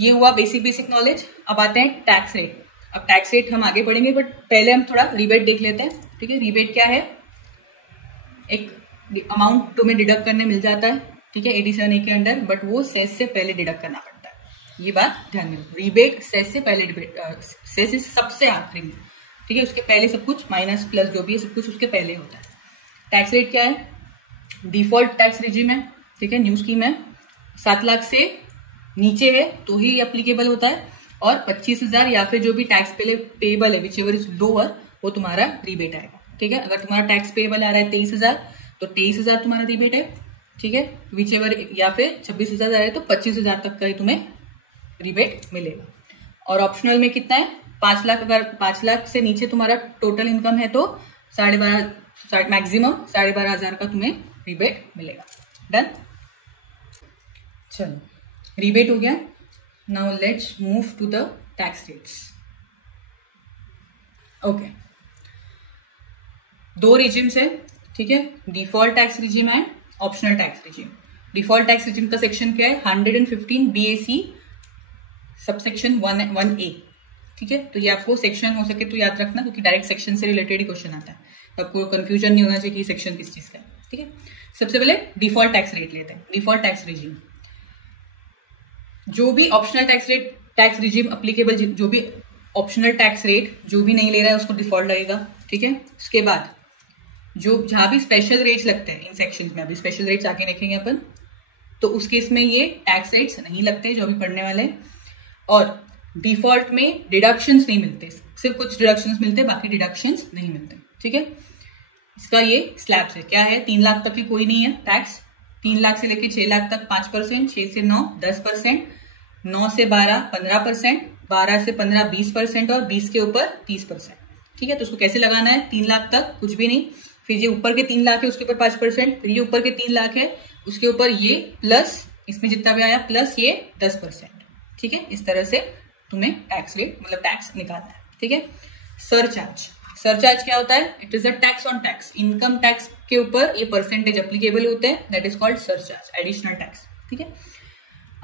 ये हुआ बेसिक नॉलेज। अब आते हैं टैक्स रेट। अब टैक्स रेट हम आगे पढ़ेंगे, बट पहले हम थोड़ा रिबेट देख लेते हैं। ठीक है, रिबेट क्या है, एक अमाउंट तुम्हें डिडक्ट करने मिल जाता है। ठीक है, 87A के अंडर, बट वो सेस से पहले डिडक्ट करना पड़ता है। ये बात ध्यान में रखो, रिबेट सेस से पहले, सेस सबसे आखिरी में। ठीक है, उसके पहले सब कुछ माइनस प्लस जो भी है सब कुछ उसके पहले होता है। टैक्स रेट क्या है, डिफॉल्ट टैक्स रिजिम है। ठीक है, न्यू स्कीम है, 7 लाख से नीचे है तो ही एप्लीकेबल होता है, और 25,000 या फिर जो भी टैक्स पेबल है विच एवर इज लोअर, वो तुम्हारा रिबेट आएगा। ठीक है, अगर तुम्हारा टैक्स पेबल आ रहा है 23,000 तो 23,000 तुम्हारा रिबेट है। ठीक है, विच एवर, या फिर 26,000 आ रहा है तो 25,000 तक का ही तुम्हें रिबेट मिलेगा। और ऑप्शनल में कितना है, 5 लाख, अगर 5 लाख से नीचे तुम्हारा टोटल इनकम है तो 12,500, मैक्सिमम 12,500 का तुम्हें रिबेट मिलेगा। डन, चलो रिबेट हो गया। Now let's move to the tax rates. Okay, 2 regimes है। ठीक है, डिफॉल्ट टैक्स रिजिम है, optional tax regime. Default tax regime का सेक्शन क्या है, 115 BAC सबसेक्शन 1A। ठीक है, तो ये आपको सेक्शन हो सके तो याद रखना, क्योंकि डायरेक्ट सेक्शन से रिलेटेड ही क्वेश्चन आता है, तो आपको कंफ्यूजन नहीं होना चाहिए कि सेक्शन किस चीज का है। ठीक है, सबसे पहले डिफॉल्ट टैक्स रेट लेते हैं। डिफॉल्ट टैक्स रिजिम, जो भी ऑप्शनल टैक्स रिजिम अप्लीकेबल, जो भी ऑप्शनल टैक्स रेट जो भी नहीं ले रहा है उसको डिफॉल्ट लगेगा। ठीक है, उसके बाद जो जहां भी स्पेशल रेट्स लगते हैं इन सेक्शन में, अभी स्पेशल रेट्स आगे देखेंगे अपन, तो उस केस में ये टैक्स रेट्स नहीं लगते जो अभी पढ़ने वाले हैं। और डिफॉल्ट में डिडक्शंस नहीं मिलते, सिर्फ कुछ डिडक्शंस मिलते हैं, बाकी डिडक्शंस नहीं मिलते। ठीक है, इसका ये स्लैब्स है, क्या है, 3 लाख तक की कोई नहीं है टैक्स, 3 लाख से लेके 6 लाख तक 5%, 6 से 9 10%, 9 से 12 15%, 12 से 15 20%, और 20 के ऊपर 30%। ठीक है, तो उसको कैसे लगाना है, 3 लाख तक कुछ भी नहीं, फिर ये ऊपर के 3 लाख है उसके ऊपर 5%, फिर ये ऊपर के 3 लाख है उसके ऊपर ये प्लस, इसमें जितना भी आया प्लस ये 10%। ठीक है, इस तरह से तुम्हें टैक्स रेट मतलब टैक्स निकालना है। ठीक है, सरचार्ज, सरचार्ज क्या होता है, it is a tax on tax, income tax के ऊपर ये परसेंटेज एप्लीकेबल होते हैं, that is called surcharge, additional tax. ठीक है,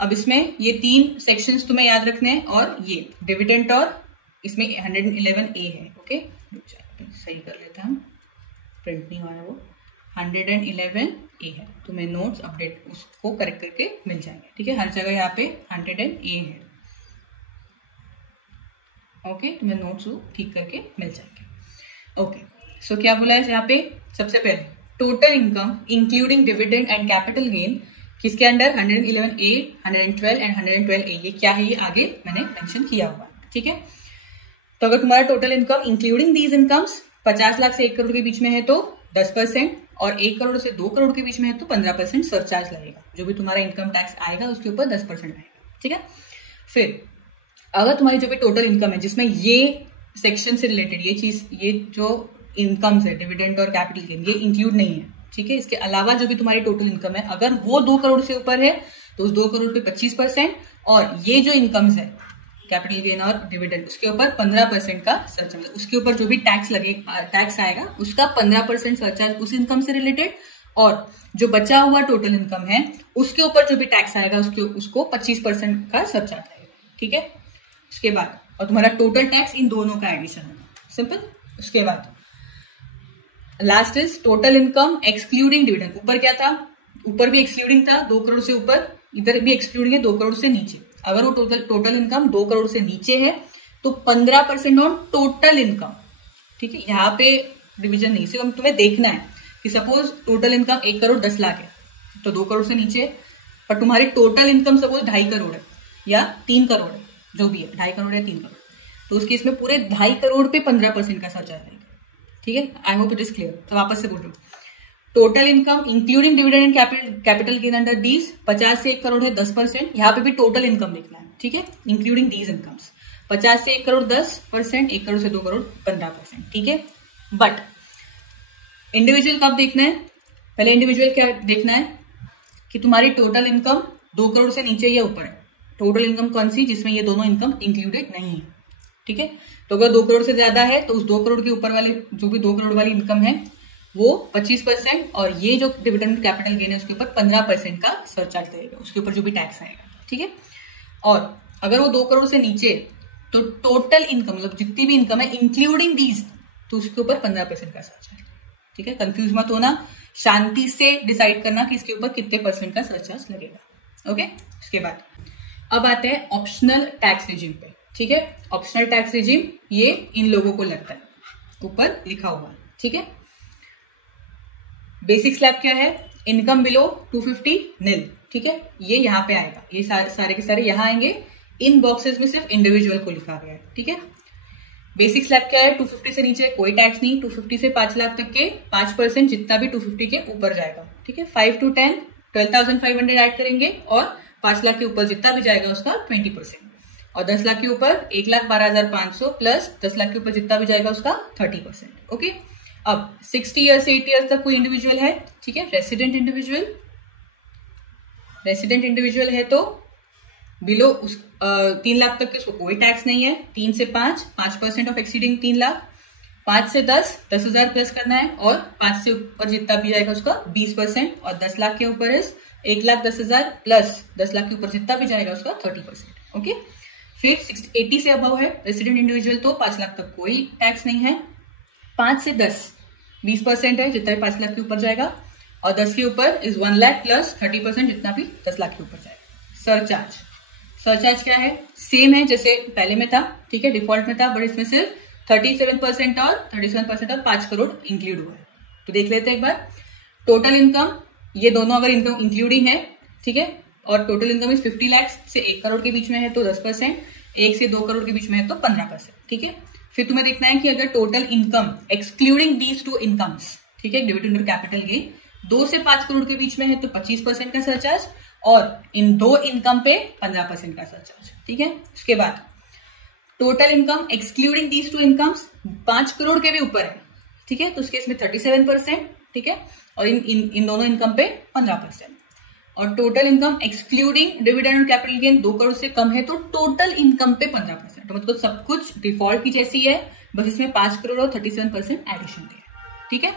अब इसमें ये 3 सेक्शंस तुम्हें याद रखने हैं, और ये डिविडेंड, और इसमें 111A है। ओके, सही कर लेते हैं हम, प्रिंट नहीं हुआ है वो, 111A है, तुम्हें नोट्स अपडेट उसको करेक्ट करके मिल जाएंगे। ठीक है, हर जगह यहाँ पे 100A है। ओके, तुम्हें नोट्स ठीक करके मिल जाएंगे। ओके, सो क्या बोला है यहाँ पे, सबसे पहले total income including dividend and capital gain किसके अंडर, 111A, 112 एंड 112A। ये क्या है, ये आगे मैंने मेंशन किया हुआ है। ठीक है, तो अगर तुम्हारा total income including these incomes 50 lakh से 1 करोड़ के बीच में है तो 10%, और 1 करोड़ से 2 करोड़ के बीच में है तो 15% सरचार्ज लगेगा, जो भी तुम्हारा इनकम टैक्स आएगा उसके ऊपर 10% आएगा। ठीक है, फिर अगर तुम्हारी जो भी टोटल इनकम है जिसमें ये सेक्शन से रिलेटेड ये चीज, ये जो इनकम्स है डिविडेंड और कैपिटल गेन, ये इंक्लूड नहीं है। ठीक है, इसके अलावा जो भी तुम्हारी टोटल इनकम है अगर वो 2 करोड़ से ऊपर है तो उस 2 करोड़ पे 25%, और ये जो इनकम्स है कैपिटल गेन और डिविडेंड उसके ऊपर 15% का सरचार्ज, उसके ऊपर जो भी टैक्स आएगा उसका 15% सरचार्ज उस इनकम से रिलेटेड, और जो बचा हुआ टोटल इनकम है उसके ऊपर जो भी टैक्स आएगा उसको 25% का सरचार्ज लगेगा। ठीक है, उसके बाद और तुम्हारा टोटल टैक्स इन दोनों का एडिशन होगा, सिंपल। उसके बाद last is total income excluding dividend. ऊपर क्या था, ऊपर भी एक्सक्लूडिंग था 2 करोड़ से ऊपर, इधर भी एक्सक्लूडिंग है 2 करोड़ से नीचे। अगर वो टोटल इनकम 2 करोड़ से नीचे है तो 15% ऑन टोटल इनकम। ठीक है, यहाँ पे डिवीजन नहीं, सिर्फ तुम्हें देखना है कि suppose total income 1 crore 10 lakh है तो 2 करोड़ से नीचे, पर तुम्हारी टोटल इनकम सपोज 2.5 करोड़ है या 3 करोड़ है, जो भी है 2.5 करोड़ या 3 करोड़, तो उसके इसमें पूरे 2.5 करोड़ पे 15% का सरचार्ज आएगा। ठीक है, I hope it is clear. तो वापस से बोल रहा हूँ, total income including dividend and capital gain under these 50 से 1 करोड़ है 10%। यहाँ पे भी टोटल इनकम लिखना है, ठीक है, इंक्लूडिंग दीज इनकम्स। 50 से 1 करोड़ 10%, 1 करोड़ से 2 करोड़ 15%, ठीक है। बट इंडिविजुअल कब देखना है? पहले इंडिविजुअल क्या देखना है कि तुम्हारी टोटल इनकम 2 करोड़ से नीचे या ऊपर है। टोटल इनकम कौन सी? जिसमें ये दोनों इनकम इंक्लूडेड नहीं है, ठीक है। तो अगर 2 करोड़ से ज्यादा है तो उस 2 करोड़ के ऊपर वाले जो भी 2 करोड़ वाली इनकम है वो 25%, और ये जो डिविडेंड कैपिटल गेन है उसके ऊपर 15% का सरचार्ज लगेगा, उसके ऊपर जो भी टैक्स आएगा, ठीक है। और अगर वो 2 करोड़ से नीचे तो टोटल इनकम मतलब जितनी भी इनकम है इंक्लूडिंग दीज, तो उसके ऊपर 15% का सरचार्ज, ठीक है। कंफ्यूज मत होना, शांति से डिसाइड करना कि इसके ऊपर कितने % का सरचार्ज लगेगा, ओके। उसके बाद अब आते हैं ऑप्शनल टैक्स रिजीम पे, ठीक है। ऑप्शनल टैक्स रिजीम ये इन लोगों को लगता है, ऊपर लिखा हुआ, ठीक है। बेसिक स्लैब क्या है? इनकम बिलो 250 नील, ठीक है, ये यहाँ पे आएगा, ये सारे के सारे यहाँ आएंगे। इन बॉक्सेस में सिर्फ इंडिविजुअल को लिखा गया है, ठीक है। बेसिक स्लैब क्या है? 250 से नीचे कोई टैक्स नहीं, 250 से 5 लाख तक के 5% जितना भी 250 के ऊपर जाएगा, ठीक है। 5 to 10 12,500 ऐड करेंगे, और 5 लाख के ऊपर जितना भी जाएगा उसका 20%, और 10 लाख के ऊपर 1,12,500 प्लस 10 लाख के ऊपर जितना भी जाएगा उसका 30%, ओके। अब 60 ईयर से 80 ईयर तक कोई इंडिविजुअल है, ठीक है, रेसिडेंट इंडिविजुअल है तो बिलो 3 लाख तक के उसको कोई टैक्स नहीं है। 3 से 5% ऑफ एक्सीडिंग 3 लाख, 5 से 10,000 प्लस करना है, और 5 से ऊपर जितना भी जाएगा उसका 20%, और 10 लाख के ऊपर 1,10,000 प्लस 10 लाख के ऊपर जितना भी जाएगा उसका 30%, ओके। फिर 80 से अबव है रेसिडेंट इंडिविजुअल तो 5 लाख तक कोई टैक्स नहीं है। 5 से 10 20% है जितना भी 5 लाख के ऊपर जाएगा, और 10 के ऊपर इज 1 लाख प्लस 30% जितना भी 10 लाख के ऊपर जाएगा। सरचार्ज क्या है? सेम है जैसे पहले में था, ठीक है, डिफॉल्ट में था, बट इसमें सिर्फ 37% और 5 करोड़ इंक्लूड हुआ है। तो देख लेते हैं एक बार। टोटल इनकम, ये दोनों अगर इनकम इंक्लूडिंग है, ठीक है, और टोटल इनकम इज 50 लाख से 1 करोड़ के बीच में है तो 10%, 1 से 2 करोड़ के बीच में है तो 15%, ठीक है। फिर तुम्हें देखना है कि अगर total income excluding these 2 incomes, ठीक है, डिविडेंड और कैपिटल गेन 2 से 5 करोड़ के बीच में है तो 25% का सरचार्ज, और इन 2 इनकम पे 15% का सरचार्ज, ठीक है। उसके बाद total income excluding these 2 incomes 5 crore के भी ऊपर है, ठीक है, तो उसके इसमें 37%, ठीक है, और इन दोनों इनकम पे 15%। और टोटल इनकम एक्सक्लूडिंग डिविडेंड और कैपिटल गेन 2 करोड़ से कम है तो टोटल इनकम पे 15%। तो मतलब सब कुछ डिफॉल्ट की जैसी है, बस इसमें 5 करोड़ और 37% एडिशन दिया, ठीक है।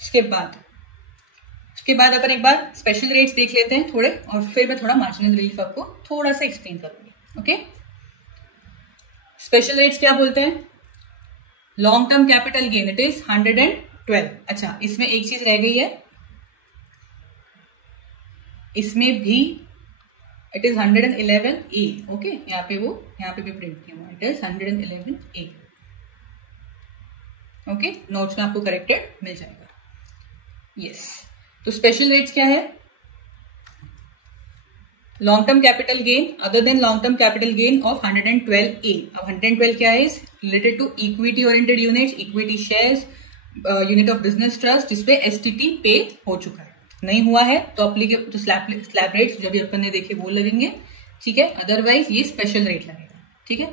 उसके बाद अपन एक बार स्पेशल रेट्स देख लेते हैं थोड़े, और फिर मैं थोड़ा मार्जिनल रिलीफ आपको थोड़ा सा एक्सप्लेन करूंगी, ओके। स्पेशल रेट्स क्या बोलते हैं? Long term capital gain it is 112। अच्छा, इसमें एक चीज रह गई है, इसमें भी इट इज 111A, ओके। यहाँ पे भी प्रिंट किया हुआ, it is 111A, okay. Notes में आपको करेक्टेड मिल जाएगा, यस। तो स्पेशल रेट्स क्या है? Long term capital gain other than long term capital gain of 112A। अब 112 क्या है? Related to equity oriented unit, equity shares, unit of business trust जिसपे STT पे हो चुका है। नहीं हुआ है तो तो स्लैब रेट्स जो भी अपन ने देखे वो लगेंगे, ठीक है। अदरवाइज ये स्पेशल रेट लगेगा, ठीक है।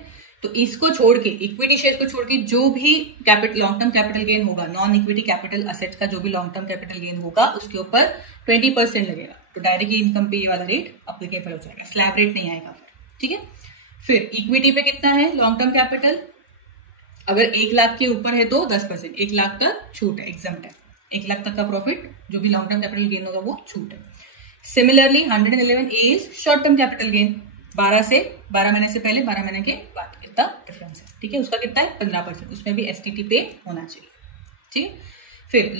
तो इसको छोड़ के, इक्विटी शेयर्स को छोड़ के जो भी लॉन्ग टर्म कैपिटल गेन होगा, नॉन इक्विटी कैपिटल असेट्स का जो भी लॉन्ग टर्म कैपिटल गेन होगा उसके ऊपर 20% लगेगा। तो डायरेक्टली इनकम पे ये वाला रेट अप्लीकेबल हो जाएगा, स्लैब रेट नहीं आएगा फिर, ठीक है। फिर इक्विटी पे कितना है लॉन्ग टर्म कैपिटल? अगर 1 लाख के ऊपर है तो 10%, 1 लाख तक छूट है, एग्जम्प्ट है। 1 लाख तक का प्रॉफिट जो भी लॉन्ग टर्म कैपिटल गेन होगा वो छूट है। Similarly 111A is short term capital gain, 12 महीने से पहले 12 महीने के बाद, इतना डिफरेंस है, ठीक है। उसका कितना है? 15%, उसमें भी STT पे होना चाहिए, ठीक है। फिर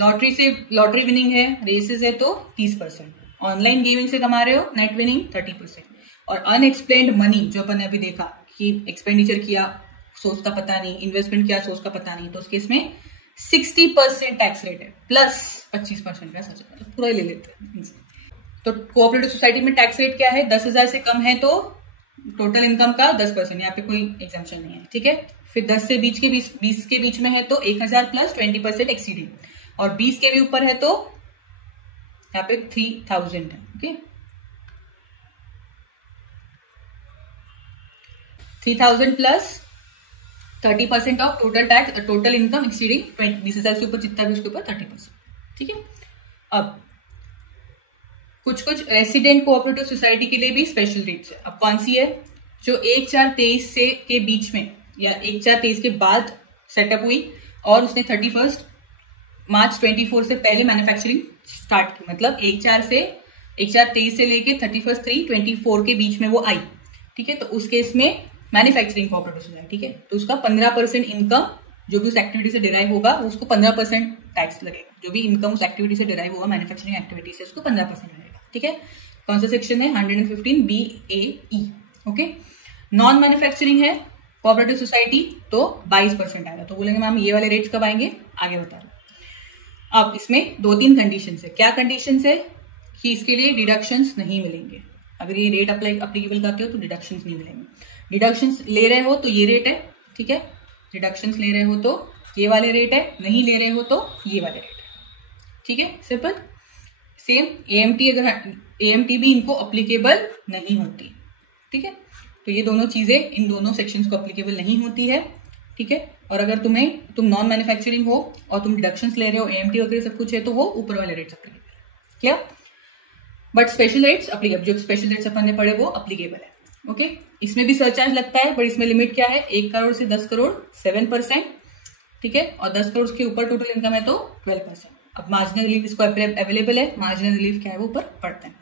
लॉटरी विनिंग है, रेसेस है तो 30%, ऑनलाइन गेमिंग से कमा रहे हो नेट विनिंग 30%, और अनएक्सप्लेन्ड मनी जो अपन ने अभी देखा कि एक्सपेंडिचर किया सोर्स का पता नहीं, इन्वेस्टमेंट किया सोर्स का पता नहीं, तो उसके इसमें 60% टैक्स रेट है प्लस 25% का सच, मतलब पूरा ही ले लेते हैं। तो कोऑपरेटिव सोसाइटी में टैक्स रेट क्या है? 10,000 से कम है तो टोटल इनकम का 10%, यहाँ पे कोई एग्जाम्पशन नहीं है, ठीक है। फिर 10 से 20 के बीच में है तो 1,000 प्लस 20% एक्सीडिंग, और 20 के भी ऊपर है तो यहाँ पे 3000 है। Okay, 3000 plus 30% of total tax, total income exceeding 20,000 से ऊपर जितना भी उसके ऊपर 30%। ठीक है, अब कुछ रेसिडेंट कोऑपरेटिव सोसाइटी के लिए भी स्पेशल रेट्स है। अब कौन सी है? जो 1/4/23 से के बीच में या 1/4/23 के बाद सेटअप हुई और उसने 31 मार्च 24 से पहले मैन्युफैक्चरिंग स्टार्ट की, मतलब 1/4/23 से लेके 31/3/24 के बीच में वो आई। ठीक है, तो उस केस में मैन्युफैक्चरिंग कोऑपरेटिव सोसाइटी, ठीक है, तो उसका 15% इनकम जो भी उस एक्टिविटी से डिराइव होगा उसको 15% टैक्स लगेगा। जो भी इनकम उस एक्टिविटी से डिराइव होगा मैन्युफैक्चरिंग एक्टिविटी से, उसको 15% लगेगा। ठीक है, कौन सा सेक्शन है? 115BAE। ओके, नॉन मैन्युफैक्चरिंग है कोऑपरेटिव सोसाइटी तो 22% आएगा। तो बोलेंगे मैम ये वाले रेट्स कब आएंगे? आगे बता रहे। अब इसमें 2-3 कंडीशन है। क्या कंडीशन है? कि इसके लिए डिडक्शंस नहीं मिलेंगे। अगर ये रेट अप्लीकेबल करते हो तो डिडक्शंस नहीं मिलेंगे। डिडक्शंस ले रहे हो तो ये रेट है, ठीक है, डिडक्शंस ले रहे हो तो ये वाले रेट है, नहीं ले रहे हो तो ये वाले रेट है। ठीक है, सिंपल। सेम AMT, अगर AMT भी इनको अप्लीकेबल नहीं होती। ठीक है, तो ये दोनों चीजें इन दोनों सेक्शंस को अप्लीकेबल नहीं होती है। ठीक है, और अगर तुम नॉन मैन्युफैक्चरिंग हो और तुम डिडक्शंस ले रहे हो, AMT वगैरह सब कुछ है, तो वो ऊपर वाले rates applicable. Clear? But special rates applicable, जो स्पेशल रेट्स अपन ने पढ़े वो अप्लीकेबल है। ओके, इसमें भी सरचार्ज लगता है, बट इसमें लिमिट क्या है? 1 करोड़ से 10 करोड़ 7%। ठीक है, और 10 करोड़ के ऊपर टोटल इनकम है तो 12%। अब मार्जिनल रिलीफ इसको अवेलेबल है। मार्जिनल रिलीफ क्या है? वो ऊपर पड़ता है।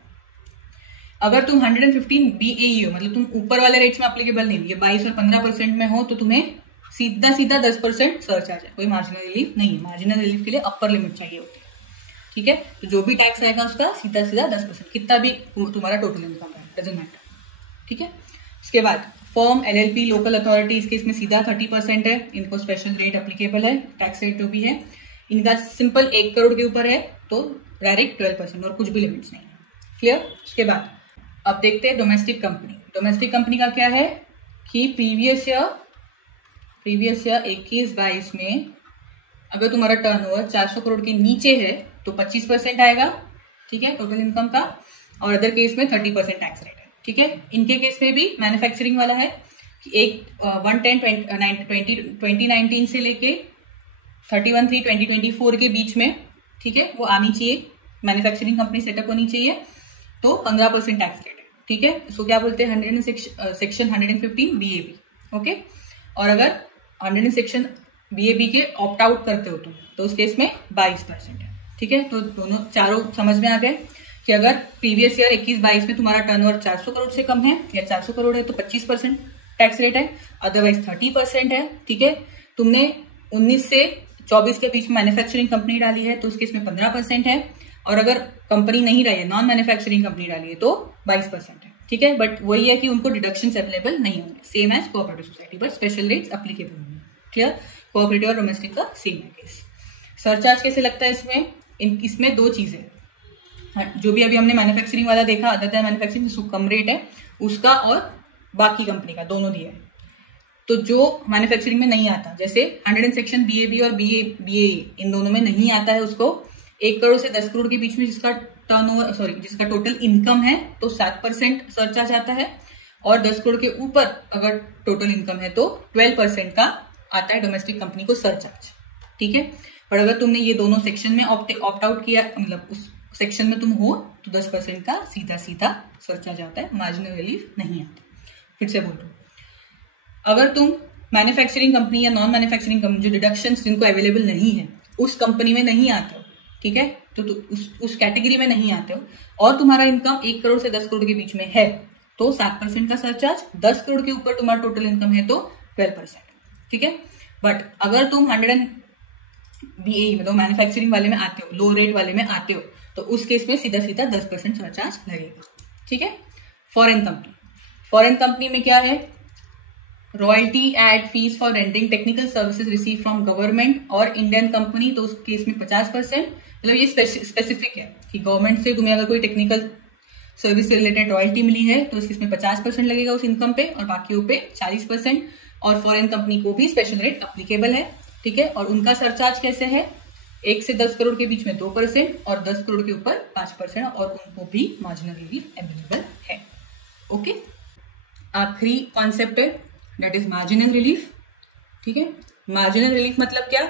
अगर तुम 115BAE हो, मतलब तुम ऊपर वाले रेट्स में अप्लीकेबल नहीं हो, ये 22 और 15% में हो, तो तुम्हें सीधा 10% सरचार्ज है, कोई मार्जिनल रिलीफ नहीं है। मार्जिनल रिलीफ के लिए अपर लिमिट चाहिए होती है। ठीक है, तो जो भी टैक्स आएगा उसका सीधा 10%, कितना भी तुम्हारा टोटल इनकम है, डजंट मैटर। ठीक है, उसके बाद फर्म, LLP, लोकल अथॉरिटी, इसके इसमें सीधा 30% है, इनको स्पेशल रेट अप्लीकेबल है। टैक्स रेट जो भी है इनका सिंपल 1 करोड़ के ऊपर है तो डायरेक्ट 12% और कुछ भी लिमिट्स नहीं है। क्लियर? उसके बाद अब देखते हैं डोमेस्टिक कंपनी। डोमेस्टिक कंपनी का क्या है कि प्रीवियस ईयर 21-22 में अगर तुम्हारा टर्नओवर 400 करोड़ के नीचे है तो 25% आएगा। ठीक है, टोटल इनकम का, और अदर केस में 30% टैक्स रेट है। ठीक है, इनके केस में भी मैन्युफैक्चरिंग वाला है कि एक 2019 से लेके 31/3/2024 के बीच में, ठीक है, वो आनी चाहिए, मैन्युफैक्चरिंग कंपनी सेटअप होनी चाहिए, तो 15% टैक्स रेट है। ठीक है, इसको क्या बोलते हैं? Section 115 BAB। ओके, और अगर 100 सेक्शन BAB के ऑप्ट आउट करते हो तो उस केस में 22% है। ठीक है, तो दोनों चारों समझ में आ गए कि अगर प्रीवियस ईयर 21-22 में तुम्हारा टर्नओवर 400 करोड़ से कम है या 400 करोड़ है तो 25% टैक्स रेट है, अदरवाइज 30% है। ठीक है, तुमने 19 से 24 के बीच में मैन्युफैक्चरिंग कंपनी डाली है तो उसके इसमें 15% है, और अगर कंपनी नहीं रही है, नॉन मैन्युफैक्चरिंग कंपनी डाली है तो 22% है। ठीक है, बट वही है कि उनको डिडक्शंस अवेलेबल नहीं होंगे, सेम एज कोऑपरेटिव सोसाइटी, पर स्पेशल रेट्स अप्लीकेबल होंगे। क्लियर? कोऑपरेटिव और डोमेस्टिक का सेम है केस। सरचार्ज कैसे लगता है इसमें? इसमें 2 चीजें, जो भी अभी हमने मैन्युफैक्चरिंग वाला देखा, अदर मैन्युफैक्चरिंग जो कम रेट है उसका, और बाकी कंपनी का, दोनों दिया है। तो जो मैन्युफैक्चरिंग में नहीं आता, जैसे 100 सेक्शन BAB और BAE इन दोनों में नहीं आता है, उसको 1 करोड़ से 10 करोड़ के बीच में जिसका टोटल इनकम है तो 7% सरचार्ज आता है, और 10 करोड़ के ऊपर अगर टोटल इनकम है तो 12% का आता है डोमेस्टिक कंपनी को सरचार्ज। ठीक है, पर अगर तुमने ये दोनों सेक्शन में ऑप्ट आउट किया, मतलब उस सेक्शन में तुम हो, तो 10% का सीधा सरचार्ज आता है, मार्जिनल रिलीफ नहीं आता। फिर से बोल दो, अगर तुम मैन्युफैक्चरिंग कंपनी या नॉन मैन्युफैक्चरिंग कंपनी जो डिडक्शंस जिनको अवेलेबल नहीं है उस कंपनी में नहीं आते हो, ठीक है, तो उस कैटेगरी में नहीं आते हो, और तुम्हारा इनकम 1 करोड़ से 10 करोड़ के बीच में है तो 7% का सरचार्ज, 10 करोड़ के ऊपर तुम्हारा टोटल इनकम है तो 12%। ठीक है, बट अगर तुम 100 BAE मतलब मैन्युफैक्चरिंग वाले में आते हो, लो रेट वाले में आते हो, तो उस केस में सीधा 10% सरचार्ज लगेगा। ठीक है, फॉरेन कंपनी में क्या है? Royalty and fees for rendering technical services receive from government और इंडियन कंपनी, तो उस केस में 50%, मतलब ये स्पेसिफिक है कि गवर्नमेंट से तुम्हें अगर कोई टेक्निकल सर्विस से रिलेटेड रॉयल्टी मिली है तो इसमें 50% लगेगा उस इनकम पे, और बाकी पे 40%, और फॉरेन कंपनी को भी स्पेशल रेट अप्लीकेबल है। ठीक है, और उनका सरचार्ज कैसे है? 1 से 10 करोड़ के बीच में 2% और 10 करोड़ के ऊपर 5%, और उनको भी मार्जिनल रिलीफ अवेलेबल है। ओके, आखिरी कॉन्सेप्ट है दैट इज मार्जिनल रिलीफ। ठीक है, मार्जिनल रिलीफ मतलब क्या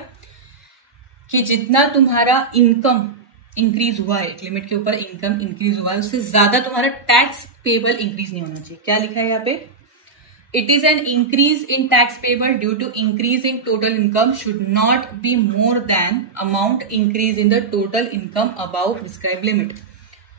कि जितना तुम्हारा इनकम इंक्रीज हुआ है, एक लिमिट के ऊपर इनकम इंक्रीज हुआ है, उससे ज्यादा तुम्हारा टैक्स पेबल इंक्रीज नहीं होना चाहिए। क्या लिखा है यहाँ पे? It is an increase in tax payable due to increase in total income should not be more than amount increase in the total income about describe limit.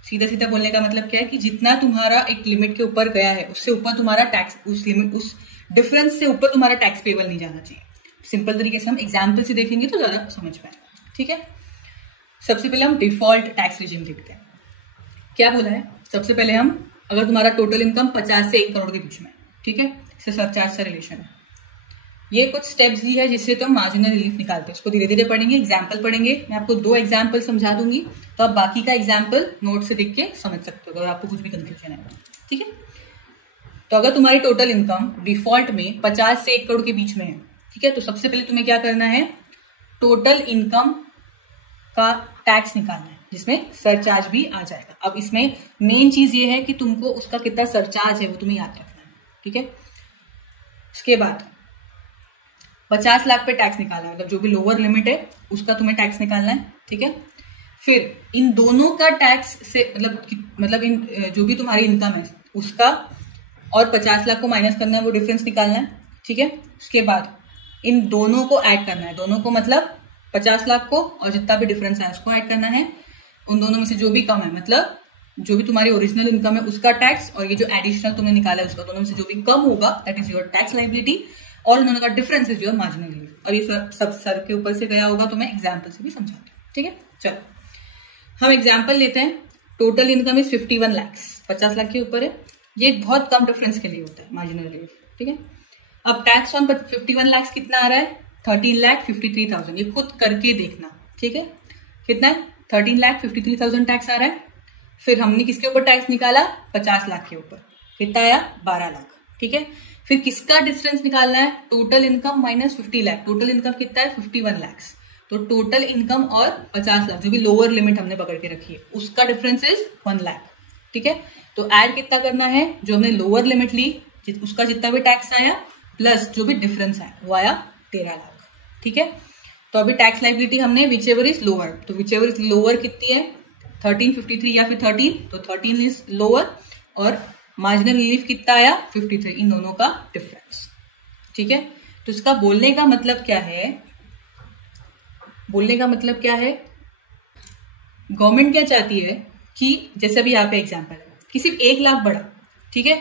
सीधा सीधा बोलने का मतलब क्या है कि जितना तुम्हारा एक लिमिट के ऊपर गया है उससे ऊपर तुम्हारा टैक्स, उस लिमिट, उस डिफरेंस से ऊपर तुम्हारा टैक्स पेबल नहीं जाना चाहिए। सिंपल तरीके से हम एग्जाम्पल से देखेंगे तो ज्यादा समझ पाएंगे। ठीक है, सबसे पहले हम डिफॉल्ट टैक्स रिजीम देखते हैं। क्या बोला है? सबसे पहले हम, अगर तुम्हारा टोटल इनकम 50 से 1 करोड़ के बीच में, ठीक है, इससे सरचार्ज से रिलेशन है। ये कुछ स्टेप्स दी है जिससे तुम मार्जिनल रिलीफ निकालते हैं। इसको धीरे धीरे पढ़ेंगे, एग्जाम्पल पढ़ेंगे। मैं आपको 2 एग्जाम्पल समझा दूंगी, तो आप बाकी का एग्जाम्पल नोट से देख के समझ सकते हो अगर आपको कुछ भी कंफ्यूजन है। ठीक है, तो अगर तुम्हारी टोटल इनकम डिफॉल्ट में 50 से 1 करोड़ के बीच में है, ठीक है, तो सबसे पहले तुम्हें क्या करना है? टोटल इनकम का टैक्स निकालना है, जिसमें सरचार्ज भी आ जाएगा। अब इसमें मेन चीज ये है कि तुमको उसका कितना सरचार्ज है वो तुम्हें याद रखना है। ठीक है, उसके बाद 50 लाख पे टैक्स निकालना है, मतलब जो भी लोअर लिमिट है उसका तुम्हें टैक्स निकालना है। ठीक है, फिर इन दोनों का टैक्स से मतलब इन जो भी तुम्हारी इनकम है उसका और 50 लाख को माइनस करना है, वो डिफरेंस निकालना है। ठीक है, उसके बाद इन दोनों को ऐड करना है, दोनों को मतलब 50 लाख को और जितना भी डिफरेंस है उसको ऐड करना है। उन दोनों में से जो भी कम है, मतलब जो भी तुम्हारी ओरिजिनल इनकम है उसका टैक्स, और ये जो एडिशनल तुमने निकाला है उसका, दोनों में से जो भी कम होगा that is your tax liability, और उन दोनों का difference is your marginal relief. और ये सब सर के ऊपर से गया होगा तो मैं एग्जाम्पल से भी समझाती हूँ। ठीक है, चलो हम एग्जाम्पल लेते हैं। Total income is 51 lakh, 50 lakh के ऊपर है। ये बहुत कम डिफरेंस के लिए होता है मार्जिनल रिलीफ। ठीक है, अब टैक्स ऑन 51 लाख कितना आ रहा है? 13,53,000। ये खुद करके देखना। ठीक है, कितना है? 13,53,000 टैक्स आ रहा है। फिर हमने किसके ऊपर टैक्स निकाला? 50 लाख के ऊपर। कितना आया? 12 लाख। ठीक है, फिर किसका डिफरेंस निकालना है? Total income minus 50 lakh. Total income कितना है? 51 लाख। तो टोटल इनकम और 50 लाख जो भी लोअर लिमिट हमने पकड़ के रखी है उसका डिफरेंस इज 1 लाख। ठीक है, तो ऐड कितना करना है? जो हमने लोअर लिमिट ली उसका जितना भी टैक्स आया प्लस जो भी डिफरेंस आया वो आया 13 लाख। ठीक है, तो अभी टैक्स लायबिलिटी हमने विच एवर इज लोअर, तो विच एवर इज लोअर कितनी है? 1353 या फिर 13, तो 13 इज लोअर, और मार्जिनल रिलीफ कितना आया? 53, इन दोनों का डिफरेंस। ठीक है, तो इसका बोलने का मतलब क्या है? बोलने का मतलब क्या है? गवर्नमेंट क्या चाहती है कि जैसे अभी यहाँ पे एग्जाम्पल है कि सिर्फ 1 लाख बढ़ा, ठीक है,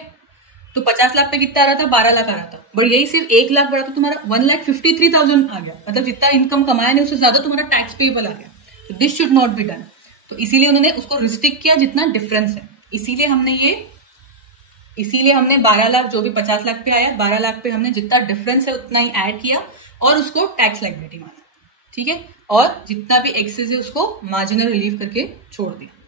तो 50 लाख पे कितना आ रहा था? 12 लाख आ रहा था, बट यही सिर्फ 1 लाख बढ़ा तो तुम्हारा 1,53,000 आ गया। मतलब जितना इनकम कमाया नहीं उससे ज्यादा तुम्हारा टैक्स पेबल आ गया। तो this should not be done. तो इसीलिए उन्होंने उसको रिस्ट्रिक्ट किया जितना डिफरेंस है। इसीलिए हमने 12 लाख जो भी 50 लाख पे आया, 12 लाख पे हमने जितना डिफरेंस है उतना ही ऐड किया और उसको टैक्स लायबिलिटी माना। ठीक है, और जितना भी एक्सेस है उसको मार्जिनल रिलीफ करके छोड़ दिया।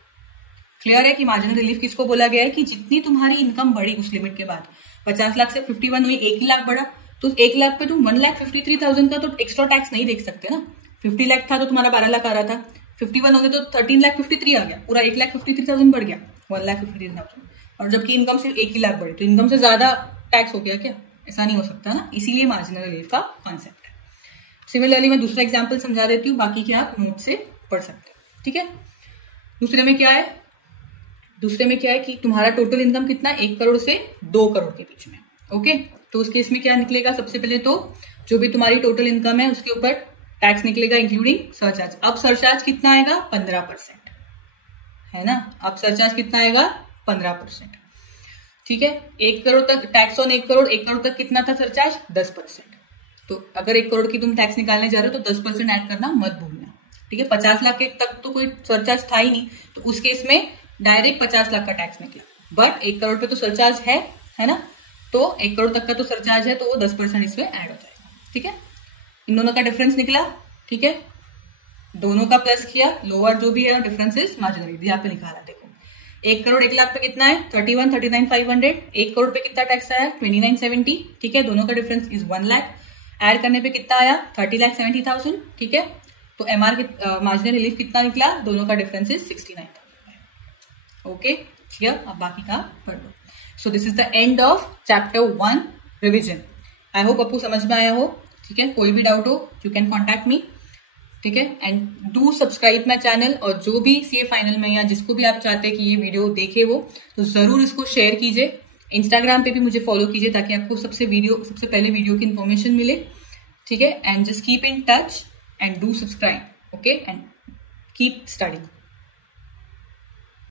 क्लियर है कि मार्जिनल रिलीफ किसको बोला गया है? कि जितनी तुम्हारी इनकम बढ़ी उस लिमिट के बाद, 50 लाख से 51 हुई, 1 लाख बढ़ा, तो 1 लाख पे तुम 1,53,000 का तो एक्स्ट्रा टैक्स नहीं देख सकते ना। 50 लाख था तो तुम्हारा 12 लाख आ रहा था, 51 हो गया तो 13,53,000 आ गया, पूरा 1,53,000 बढ़ गया, 1,53,000। और जबकि इनकम सिर्फ 1 ही लाख बढ़ी, तो इनकम से ज्यादा टैक्स हो गया क्या? ऐसा नहीं हो सकता ना, इसीलिए मार्जिनल रिलीफ का कॉन्सेप्ट है। सिमिलरली मैं दूसरा एग्जाम्पल समझा देती हूँ, बाकी के आप नोट से पढ़ सकते हो। ठीक है, दूसरे में क्या है कि तुम्हारा टोटल इनकम कितना? 1 करोड़ से 2 करोड़ के बीच में। ओके, तो उस केस में क्या निकलेगा? सबसे पहले तो जो भी तुम्हारी टोटल इनकम है उसके ऊपर टैक्स निकलेगा इंक्लूडिंग सरचार्ज। अब सरचार्ज कितना आएगा? 15%, है ना। अब सरचार्ज कितना आएगा? 15%। ठीक है, 1 करोड़ तक टैक्स ऑन 1 करोड़, 1 करोड़ तक कितना था सरचार्ज? 10%। तो अगर 1 करोड़ की तुम टैक्स निकालने जा रहे हो तो 10% ऐड करना मत भूलना। ठीक है, 50 लाख के तक तो कोई सरचार्ज था ही नहीं, तो उस केस में डायरेक्ट 50 लाख का टैक्स निकला। बट 1 करोड़ पे तो सरचार्ज है ना, तो 1 करोड़ तक का तो सरचार्ज है, तो वो 10% इसमें ऐड हो जाएगा। ठीक है, इन दोनों का डिफरेंस निकला। ठीक है, दोनों का प्लस किया, लोअर जो भी है डिफरेंस इज मार्जिनल, यहाँ पे निकाला। देखो 1 करोड़ 1 लाख पे कितना है? 31, 39,500। 1 करोड़ पे कितना टैक्स आया? 29,70। ठीक है, दोनों का डिफरेंस इज 1 लाख। ऐड करने पे कितना आया? 30,70,000। ठीक है, तो MR मार्जिनल रिलीफ कितना निकला, दोनों का डिफरेंस इज 69,000। ओके क्लियर, अब बाकी का पढ़ लो। So this is the end of chapter 1 revision. I hope आपको समझ में आया हो। ठीक है, कोई भी डाउट हो यू कैन कॉन्टैक्ट मी। ठीक है, and do subscribe my channel. और जो भी सीए फाइनल में या जिसको भी आप चाहते हैं कि ये वीडियो देखे वो, तो जरूर इसको शेयर कीजिए। इंस्टाग्राम पे भी मुझे फॉलो कीजिए ताकि आपको सबसे पहले वीडियो की इन्फॉर्मेशन मिले। ठीक है, and just keep in touch and do subscribe. Okay, and keep studying.